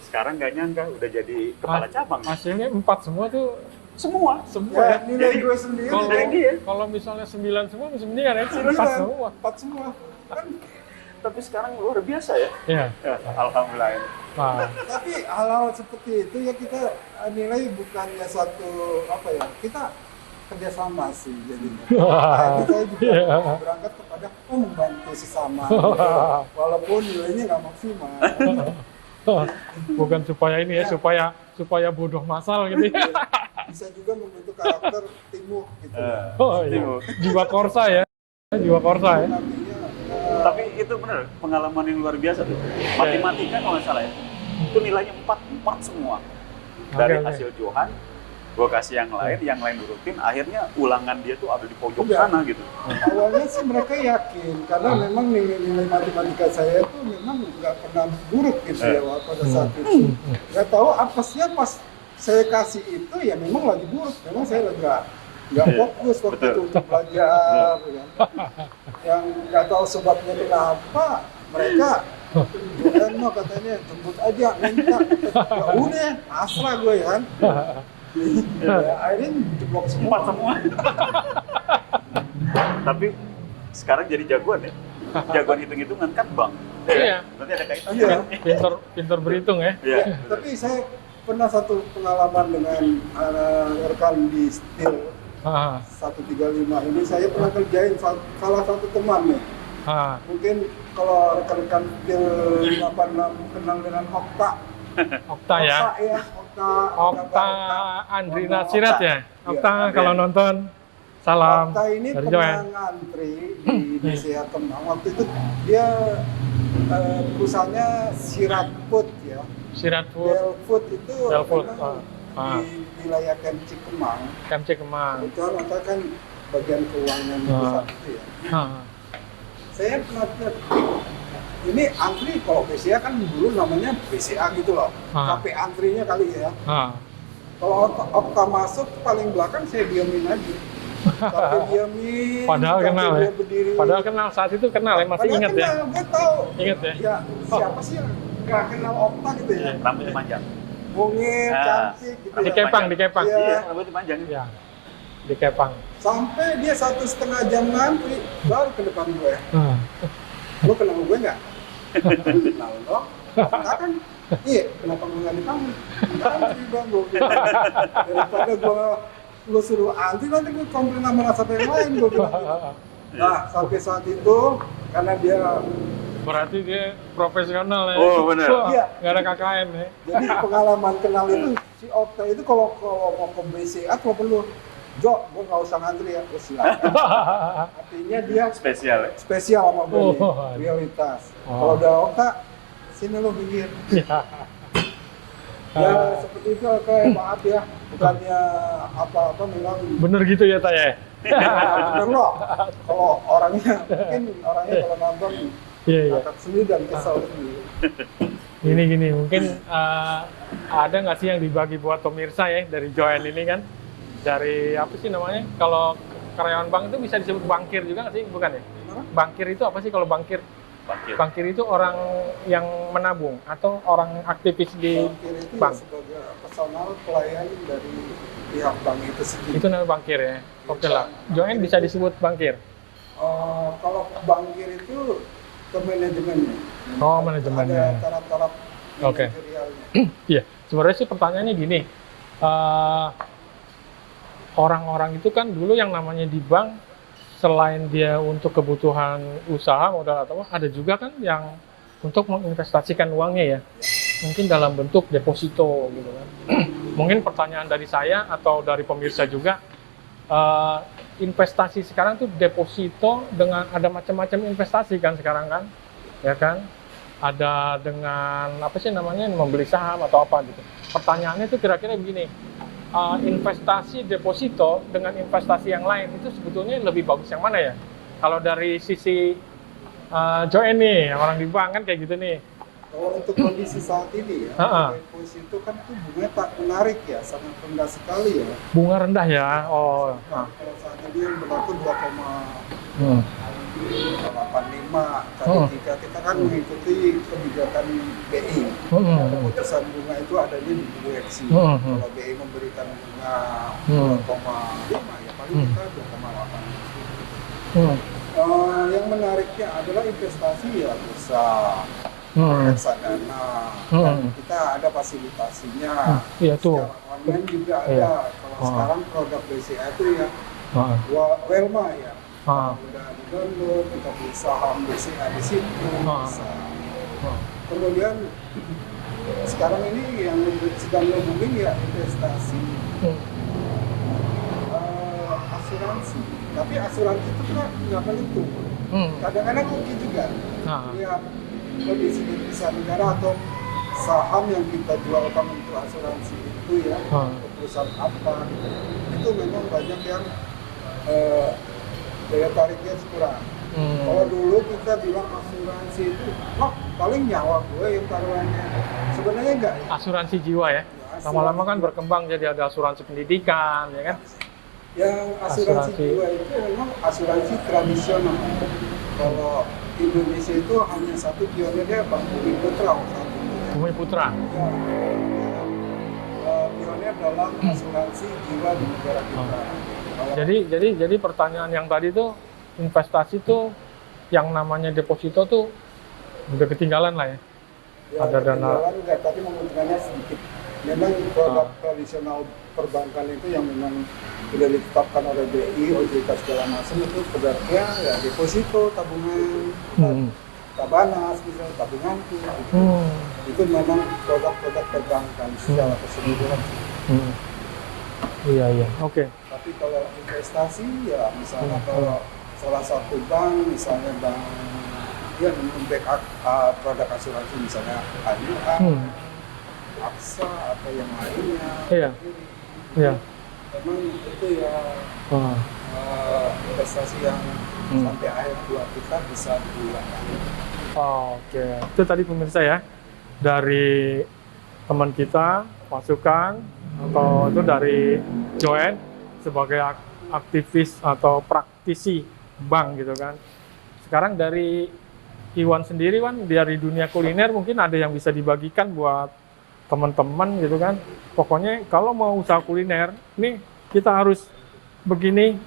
Sekarang nggak nyangka udah jadi kepala cabang. hasilnya 4 semua tuh. Semua. Ya, nilai Jadi, gue sendiri. Kalau dari dia. kalau misalnya 9 semua, mendingan ya 4 Sembilan, semua. 4 semua. Kan, Tapi sekarang luar biasa ya. Iya. Ya, alhamdulillah. Nah, tapi hal-hal seperti itu ya kita nilai bukannya satu apa ya, kita kerjasama sih jadinya. Nah, saya juga Iya. berangkat kepada membantu sesama. Walaupun nilainya nggak maksimal. bukan supaya ini ya, supaya bodoh masal gitu ya. Bisa juga membentuk karakter teamwork gitu. Oh iya, jiwa korsa ya, jiwa korsa ya. Nantinya Tapi itu bener pengalaman yang luar biasa tuh. Matematika kalau nggak salah ya. Itu nilainya 4 semua. Dari Oke. hasil Johan, gue kasih yang lain nurutin. Akhirnya ulangan dia tuh ada di pojok Udah. sana gitu. awalnya sih mereka yakin karena memang nilai matematika saya itu memang nggak pernah buruk gitu ya pada saat itu. Nggak tahu apesnya pas saya kasih itu ya memang lagi buruk. Memang saya nggak fokus waktu Betul. itu untuk belajar. Ya. Yang nggak tahu sebabnya kenapa mereka Johan mah katanya jemput aja minta. Ya udah asrah gue kan. Ya, akhirnya jeblok semua. 4 semua. Tapi sekarang jadi jagoan ya. Jagoan hitung-hitungan kan bang. Iya. Berarti ada kaitannya. Iya. kan? Pinter berhitung ya. Iya. Tapi saya pernah satu pengalaman dengan rekan di Steel Ah, 135 ini. Saya pernah kerjain salah satu teman nih. ah. Mungkin kalau rekan-rekan Steel 86 kenal dengan Okta. Okta ya. Okta Andrina Sirat ya. Okta kalau nonton salam Okta ini dari pernah Joen. ngantri di BCA Kemang. Waktu itu dia perusahaannya Sirat Food ya. Sirat Food, Del Food itu Del Food, memang ah. di wilayah Kemci Kemang. KMC Kemang. Kebetulan Okta kan bagian keuangan Ah. pusat itu ya. Ah, Saya pernah lihat ini antri kalau BCA kan dulu namanya BCA gitu loh. Ah. Sampai antrinya kali ya. ah. Kalau Okta masuk paling belakang saya diamin aja. Sampai diamin. Padahal sampai kenal dia ya. berdiri. Padahal kenal saat itu kenal ya, masih Padahal ingat ya. kenal, gue tahu. Ingat ya. Ya siapa sih yang nggak kenal Okta gitu ya? Rambutnya panjang. Mungil, Ah. cantik gitu Di ya. Kepang, di Kepang. Iya. Iya, rambutnya panjang. Ya. Di Kepang. Sampai dia 1,5 jam ngantri baru ke depan gue. Ah. Lo kenal gue nggak? Kenal dong. Okta kan? Iya, kenapa gue nggak dipanggil? Antri dong gue. Daripada gue lo suruh antri nanti gue komplain sama nasabah yang lain gue bilang gitu. Nah, sampai saat itu karena dia Berarti dia profesional ya. Oh, bener. Wah, Iya. nggak ada KKN ya. jadi pengalaman kenal itu si Okta itu kalau mau ke BCA kalau perlu Jo, gue nggak usah ngantri ya, gue silakan. Artinya dia Spesial ya. spesial sama gue nih, Oh. prioritas. Oh. Kalau udah Okta, sini lo pinggir. Ya. Ya seperti itu kayak maaf ya, bukannya apa-apa memang Bener gitu ya, Tay ya? bener loh. Kalau orangnya, mungkin orangnya kalau nonton Iya, iya. ngakak sendiri dan kesal sendiri. Gini, mungkin ada nggak sih yang dibagi buat pemirsa ya dari Joen ini kan? Dari apa sih namanya? Kalau karyawan bank itu bisa disebut bankir juga nggak sih? Bukan ya? Bankir itu apa sih kalau bankir? Bankir. Bankir itu orang yang menabung atau orang aktivis di Bankir itu bank. ya sebagai personal pelayan dari pihak bank itu sendiri. Itu namanya bankir ya. Oke lah. Joen bisa disebut bankir. Kalau bankir itu ke manajemennya. Oh, manajemennya. Ada taraf-taraf Oke. manajerialnya. Iya, sebenarnya sih pertanyaannya gini, orang-orang itu kan dulu yang namanya di bank, selain dia untuk kebutuhan usaha, modal atau apa, ada juga kan yang untuk menginvestasikan uangnya ya, mungkin dalam bentuk deposito gitu kan. Mungkin pertanyaan dari saya atau dari pemirsa juga, investasi sekarang tuh deposito dengan ada macam-macam investasi kan sekarang kan, ya kan? Ada dengan apa sih namanya membeli saham atau apa gitu. Pertanyaannya itu kira-kira begini, investasi deposito dengan investasi yang lain itu sebetulnya lebih bagus yang mana ya? Kalau dari sisi Joen nih, orang di bank kan kayak gitu nih. Kalau untuk kondisi saat ini ya, deposito kan itu bunganya tak menarik ya, sangat rendah sekali ya. Bunga rendah ya? Oh. Kalau saat ini yang berlaku 2,85 kali 3, kita kan mengikuti kebijakan BI. Keputusan bunga itu adanya di direksi. Kalau BI memberikan bunga 2,5 ya paling kita 2,8. Yang menariknya adalah investasi ya bisa reksadana, dan kita ada fasilitasinya. Iya tuh. Secara online juga ada. Kalau sekarang produk BCA itu ya Welma ya. Udah di-download, kita beli saham BCA di situ. Bisa. Kemudian sekarang ini yang sedang booming ya investasi, asuransi. Tapi asuransi itu kan nggak menentu. Kadang-kadang rugi juga. Lihat kondisi devisa negara atau saham yang kita jualkan untuk asuransi itu ya, perusahaan apa itu memang banyak yang daya tariknya kurang. Kalau dulu kita bilang asuransi itu, paling nyawa gue yang taruhannya. Sebenarnya enggak ya? Asuransi jiwa ya? Lama-lama kan berkembang jadi ada asuransi pendidikan, ya kan? Yang asuransi jiwa itu memang asuransi tradisional. Kalau Indonesia itu hanya satu pionirnya Bang Bumi Putra. Bumi Putra? Ya, pionir dalam asuransi jiwa di negara kita. Jadi pertanyaan yang tadi tuh, investasi tuh yang namanya deposito tuh udah ketinggalan lah ya? Ada dana. Enggak, tapi menguntungkannya sedikit. Memang produk tradisional perbankan itu yang memang sudah ditetapkan oleh BI, OJK segala macam itu produknya ya deposito, tabungan, tabanas, misalnya tabungan itu memang produk-produk perbankan secara keseluruhan. Iya, oke. Tapi kalau investasi ya misalnya kalau salah satu bank, misalnya bank yang membackup produk asuransi misalnya ADA, AXA atau yang lainnya. Iya. Memang itu ya investasi yang sampai akhir buat kita bisa dilakukan. Oke, itu tadi pemirsa ya, dari teman kita masukan atau itu dari Joen sebagai aktivis atau praktisi bank gitu kan. Sekarang dari Iwan sendiri kan dari dunia kuliner mungkin ada yang bisa dibagikan buat teman-teman gitu kan. Pokoknya kalau mau usaha kuliner, nih kita harus begini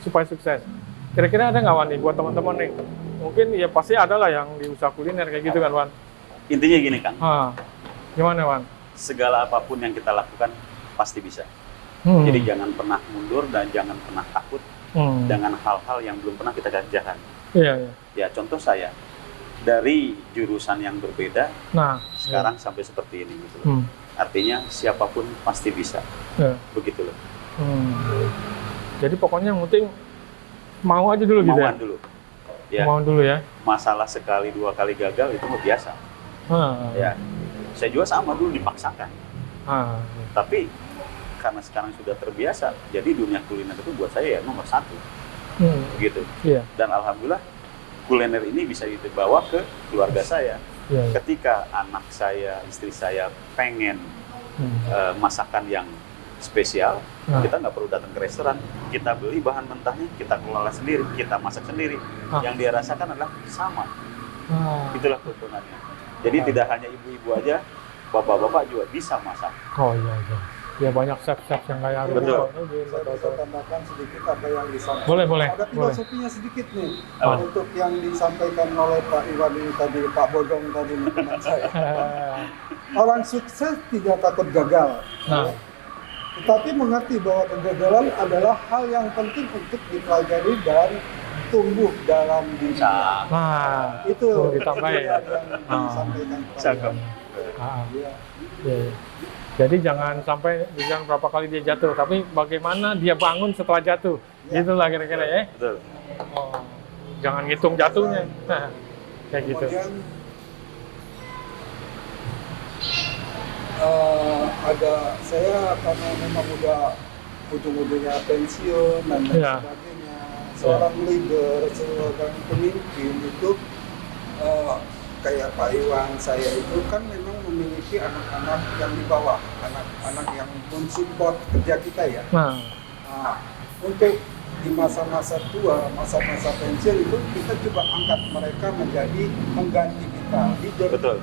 supaya sukses. Kira-kira ada nggak Wan nih buat teman-teman nih? Mungkin ya pasti ada lah yang di usaha kuliner kayak gitu kan Wan. Intinya gini Kang. Gimana Wan? Segala apapun yang kita lakukan pasti bisa. Jadi jangan pernah mundur dan jangan pernah takut dengan hal-hal yang belum pernah kita kerjakan. Iya. Ya contoh saya dari jurusan yang berbeda, sekarang sampai seperti ini gitu loh. Artinya siapapun pasti bisa. Begitu loh. Jadi pokoknya yang penting mau aja dulu gitu ya. Dulu. Ya. Mau dulu ya. Masalah sekali dua kali gagal itu mah biasa. Ya. Saya juga sama dulu dipaksakan. Tapi karena sekarang sudah terbiasa, jadi dunia kuliner itu buat saya ya nomor 1. Gitu. Yeah. Dan alhamdulillah kuliner ini bisa dibawa ke keluarga saya. Ketika anak saya, istri saya pengen masakan yang spesial, kita nggak perlu datang ke restoran, kita beli bahan mentahnya, kita kelola sendiri, kita masak sendiri. Yang dia rasakan adalah sama. Itulah keuntungannya. Jadi tidak hanya ibu-ibu aja, bapak-bapak juga bisa masak. Oh iya. Ya banyak chef-chef yang kayak Betul. Saya bisa tambahkan sedikit apa yang disampaikan. Boleh, boleh, Ada boleh. filosofinya sedikit nih. Apa? Untuk yang disampaikan oleh Pak Iwan ini tadi, Pak Bodong tadi nih, teman saya. Orang sukses tidak takut gagal. Nah. Tetapi mengerti bahwa kegagalan adalah hal yang penting untuk dipelajari dan tumbuh dalam diri. Nah, Itu tuh ditambahin. yang disampaikan. Cakep. Iya. Ya. Jadi jangan sampai bilang berapa kali dia jatuh, tapi bagaimana dia bangun setelah jatuh. Ya. Itulah kira-kira ya. Betul. Oh, jangan ngitung jatuhnya. Nah, kayak gitu. Kemudian ada saya karena memang udah ujung-ujungnya pensiun dan lain Ya. sebagainya. Seorang leader, seorang pemimpin itu kayak Pak Iwan saya itu kan memang memiliki anak-anak yang di bawah, anak-anak yang mensupport kerja kita ya. Nah, Nah, untuk di masa-masa tua, masa-masa pensiun itu kita coba angkat mereka menjadi pengganti kita, leader. Betul.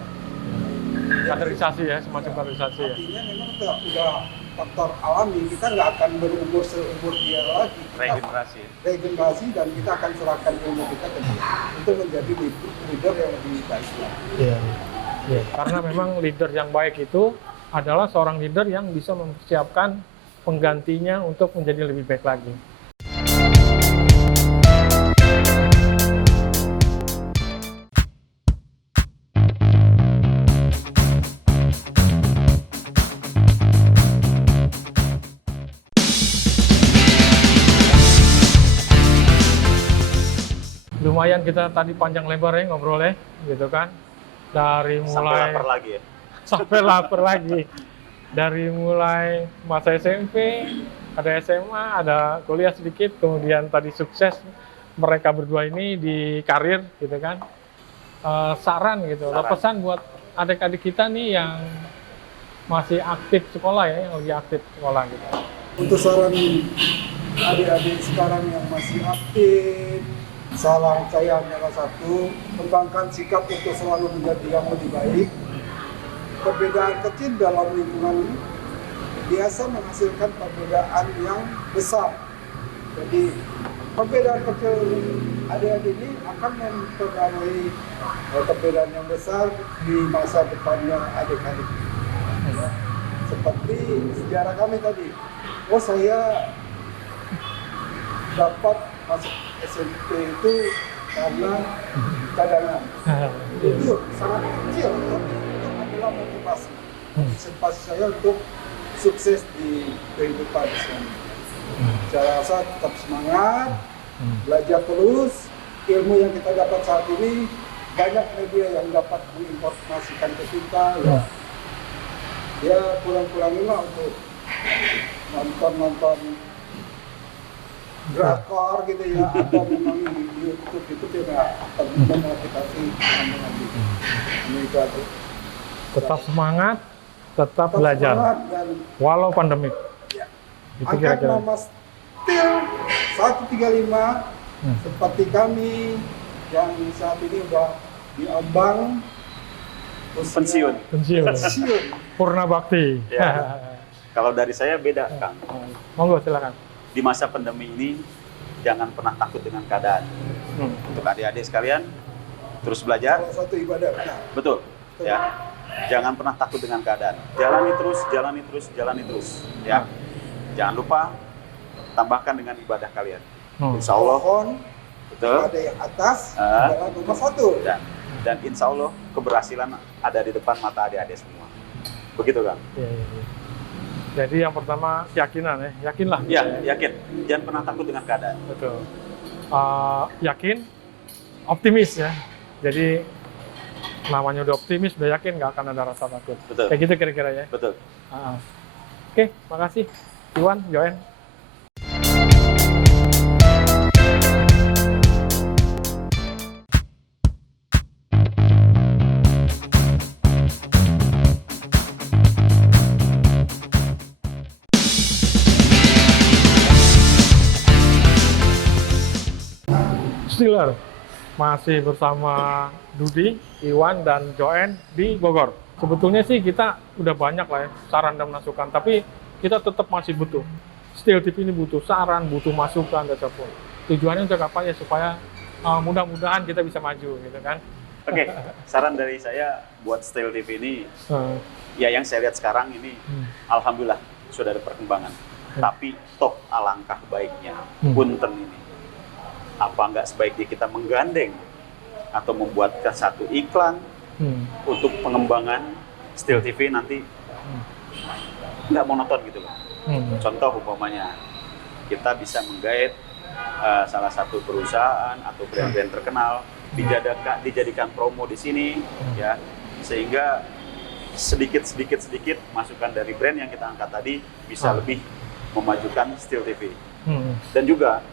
kaderisasi ya, semacam kaderisasi ya. Artinya memang udah faktor alami, kita nggak akan berumur seumur dia lagi. Kita regenerasi dan kita akan serahkan ilmu kita ke dia untuk menjadi leader yang lebih baik lagi. Iya. Iya. Karena memang leader yang baik itu adalah seorang leader yang bisa mempersiapkan penggantinya untuk menjadi lebih baik lagi. Lumayan kita tadi panjang lebar ya ngobrolnya, gitu kan. Dari mulai Sampai lapar lagi ya. sampai lapar lagi. Dari mulai masa SMP, ada SMA, ada kuliah sedikit, kemudian tadi sukses mereka berdua ini di karir, gitu kan. Saran gitu, Saran. pesan buat adik-adik kita nih yang masih aktif sekolah ya, yang lagi aktif sekolah gitu. Untuk saran adik-adik sekarang yang masih aktif, saran saya hanyalah satu, kembangkan sikap untuk selalu menjadi yang lebih baik. Perbedaan kecil dalam lingkungan biasa menghasilkan perbedaan yang besar. Jadi perbedaan kecil adik-adik ini akan mempengaruhi perbedaan yang besar di masa depannya adik-adik. Ya. Seperti sejarah kami tadi, oh saya dapat masuk SMP itu karena cadangan. Itu sangat kecil, tapi itu adalah motivasi. Motivasi saya untuk sukses di kehidupan Islam. Saya rasa tetap semangat, belajar terus. Ilmu yang kita dapat saat ini, banyak media yang dapat menginformasikan ke kita. Ya kurang-kurangilah untuk nonton drakor gitu ya, atau memang di YouTube itu tidak termotivasi lagi. Ini itu aja. Tetap semangat, tetap belajar, semangat dan walau pandemik. ya. Itu Angkat kira-kira. nama Steel 135 seperti kami yang saat ini udah diambang usia Pensiun. Pensiun. Purna Bakti. Ya. Kalau dari saya beda, Kang. Monggo silakan. Di masa pandemi ini jangan pernah takut dengan keadaan. Untuk adik-adik sekalian terus belajar. salah satu ibadah. Nah, Betul. Ya. Jangan pernah takut dengan keadaan. Jalani terus, jalani terus, jalani terus. Ya. Jangan lupa tambahkan dengan ibadah kalian. Insya Allah, pohon betul. ada yang atas adalah nomor satu. Dan insya Allah keberhasilan ada di depan mata adik-adik semua. Begitu, Kang? Iya. Jadi yang pertama keyakinan ya, yakinlah. Ya, yakin. Jangan pernah takut dengan keadaan. Betul. Yakin, optimis ya. Jadi namanya udah optimis, udah yakin nggak akan ada rasa takut. Betul. Kayak gitu kira-kira ya. Betul. Oke, makasih. Iwan, Joen. Steeler masih bersama Dudi, Iwan, dan Joen di Bogor. Sebetulnya sih kita udah banyak lah ya saran dan masukan, tapi kita tetap masih butuh. Steel TV ini butuh saran, butuh masukan, dan sebagainya. Tujuannya untuk apa ya? Supaya mudah-mudahan kita bisa maju, gitu kan? Oke, saran dari saya buat Steel TV ini, ya yang saya lihat sekarang ini, alhamdulillah sudah ada perkembangan. Tapi toh alangkah baiknya punten ini, apa nggak sebaiknya kita menggandeng atau membuatkan satu iklan untuk pengembangan Steel TV nanti nggak monoton gitu loh. Contoh umpamanya kita bisa menggait salah satu perusahaan atau brand-brand terkenal, dijadikan promo di sini, ya, sehingga sedikit masukan dari brand yang kita angkat tadi bisa lebih memajukan Steel TV. Dan juga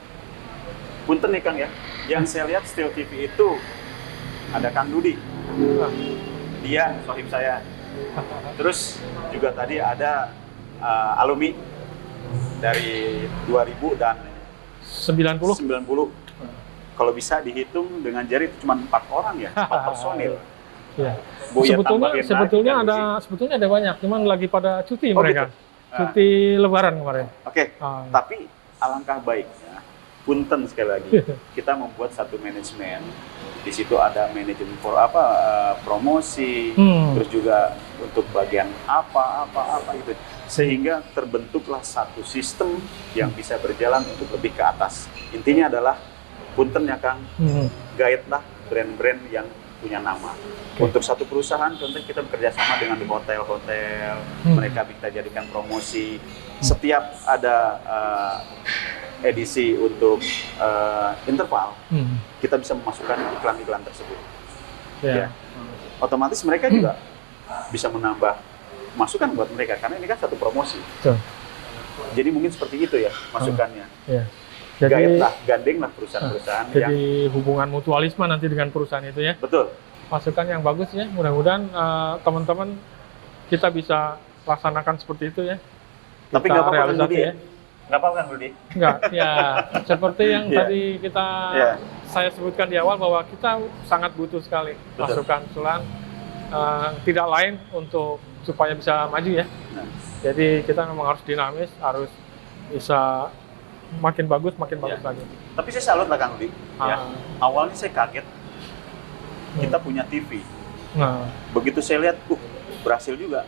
punten nih Kang ya, yang saya lihat Steel TV itu ada Kang Dudi, dia sohib saya. Terus juga tadi ada alumni dari 2000 dan 90. Kalau bisa dihitung dengan jari itu cuma 4 orang ya, 4 personil. Ya. Buya Sebetulnya ada banyak, cuman lagi pada cuti mereka. Gitu. Cuti Lebaran kemarin. Oke. Tapi alangkah baiknya, punten sekali lagi, kita membuat satu manajemen. Di situ ada manajemen promosi, terus juga untuk bagian apa itu, sehingga terbentuklah satu sistem yang bisa berjalan untuk lebih ke atas. Intinya adalah punten ya Kang, guide-lah brand-brand yang punya nama. Untuk satu perusahaan, contohnya kita bekerja sama dengan di hotel-hotel, mereka kita jadikan promosi. Setiap ada edisi untuk interval, kita bisa memasukkan iklan-iklan tersebut. Ya. Otomatis mereka juga bisa menambah masukan buat mereka, karena ini kan satu promosi. Jadi mungkin seperti itu ya masukannya. Jadi Gandenglah perusahaan-perusahaan jadi hubungan mutualisme nanti dengan perusahaan itu ya. Betul. Masukan yang bagus ya, mudah-mudahan teman-teman kita bisa laksanakan seperti itu ya. Tapi nggak apa-apa kan Budi ya? Nggak apa-apa kan Budi? Nggak, ya seperti yang tadi saya sebutkan di awal bahwa kita sangat butuh sekali masukan usulan, tidak lain untuk supaya bisa maju ya. Jadi kita memang harus dinamis, harus bisa makin bagus lagi. Tapi saya salut lah Kang Budi. Ya. Awalnya saya kaget kita punya TV. Begitu saya lihat, berhasil juga.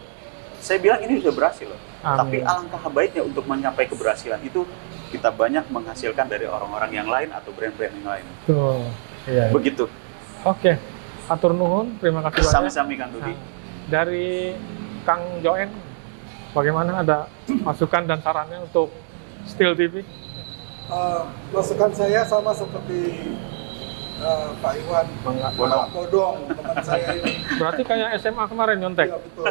Saya bilang ini sudah berhasil loh. Tapi alangkah baiknya untuk mencapai keberhasilan itu kita banyak menghasilkan dari orang-orang yang lain atau brand-brand yang lain. Betul. Iya. Begitu. Oke. Atur nuhun, terima kasih banyak. Sami-sami Kang Dudi. Dari Kang Joen, bagaimana ada masukan dan sarannya untuk Steel TV? Masukan saya sama seperti Pak Iwan, Bodong, teman saya ini. Berarti kayak SMA kemarin nyontek? Iya betul,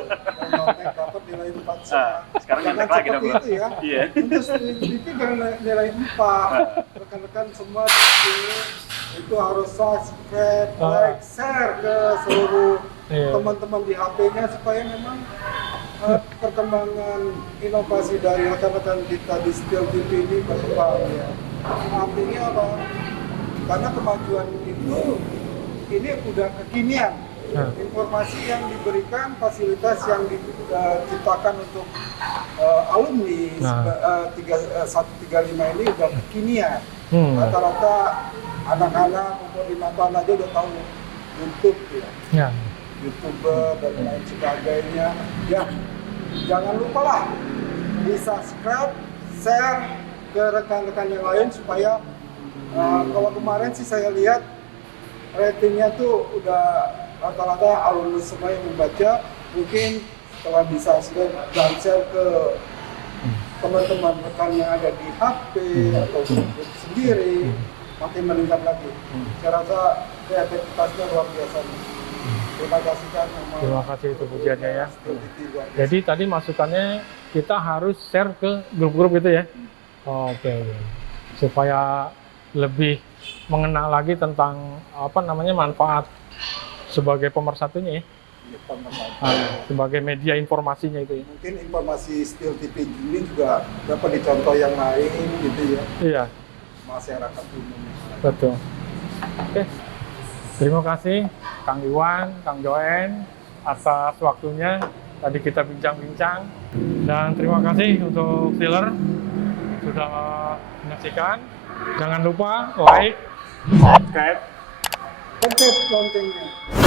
nyontek dapat nilai 4 semua. Sekarang jangan lagi dong, seperti itu ya. Iya. Untuk TV jangan nilai 4. Rekan-rekan semua itu harus subscribe, like, share ke seluruh teman-teman di HP-nya supaya memang perkembangan inovasi dari rekan-rekan kita di Steel TV ini berkembang ya. Artinya apa? Karena kemajuan itu ini udah kekinian. Informasi yang diberikan, fasilitas yang diciptakan untuk alumni 135 ini udah kekinian. Rata-rata anak-anak umur 5 tahun aja udah tahu YouTube ya. YouTuber dan lain sebagainya. Ya, jangan lupa lah di subscribe, share ke rekan-rekan yang lain supaya kalau kemarin sih saya lihat ratingnya tuh udah rata-rata alumni semua yang membaca. Mungkin setelah bisa subscribe dan share ke teman-teman rekan yang ada di HP atau grup sendiri, makin meningkat lagi. Saya rasa kreativitasnya luar biasa. Terima kasih kan. Terima kasih itu pujiannya ya. Jadi tadi masukannya kita harus share ke grup-grup itu ya. Oke. Supaya lebih mengenal lagi tentang manfaat sebagai pemersatunya ya. Sebagai media informasinya itu ya. Mungkin informasi Steel TV ini juga dapat dicontoh yang lain gitu ya. Iya. Masyarakat umum. Betul. Oke. Terima kasih Kang Iwan, Kang Joen atas waktunya. Tadi kita bincang-bincang. Dan terima kasih untuk Steeler sudah menyaksikan. Jangan lupa like, subscribe. Pencet loncengnya.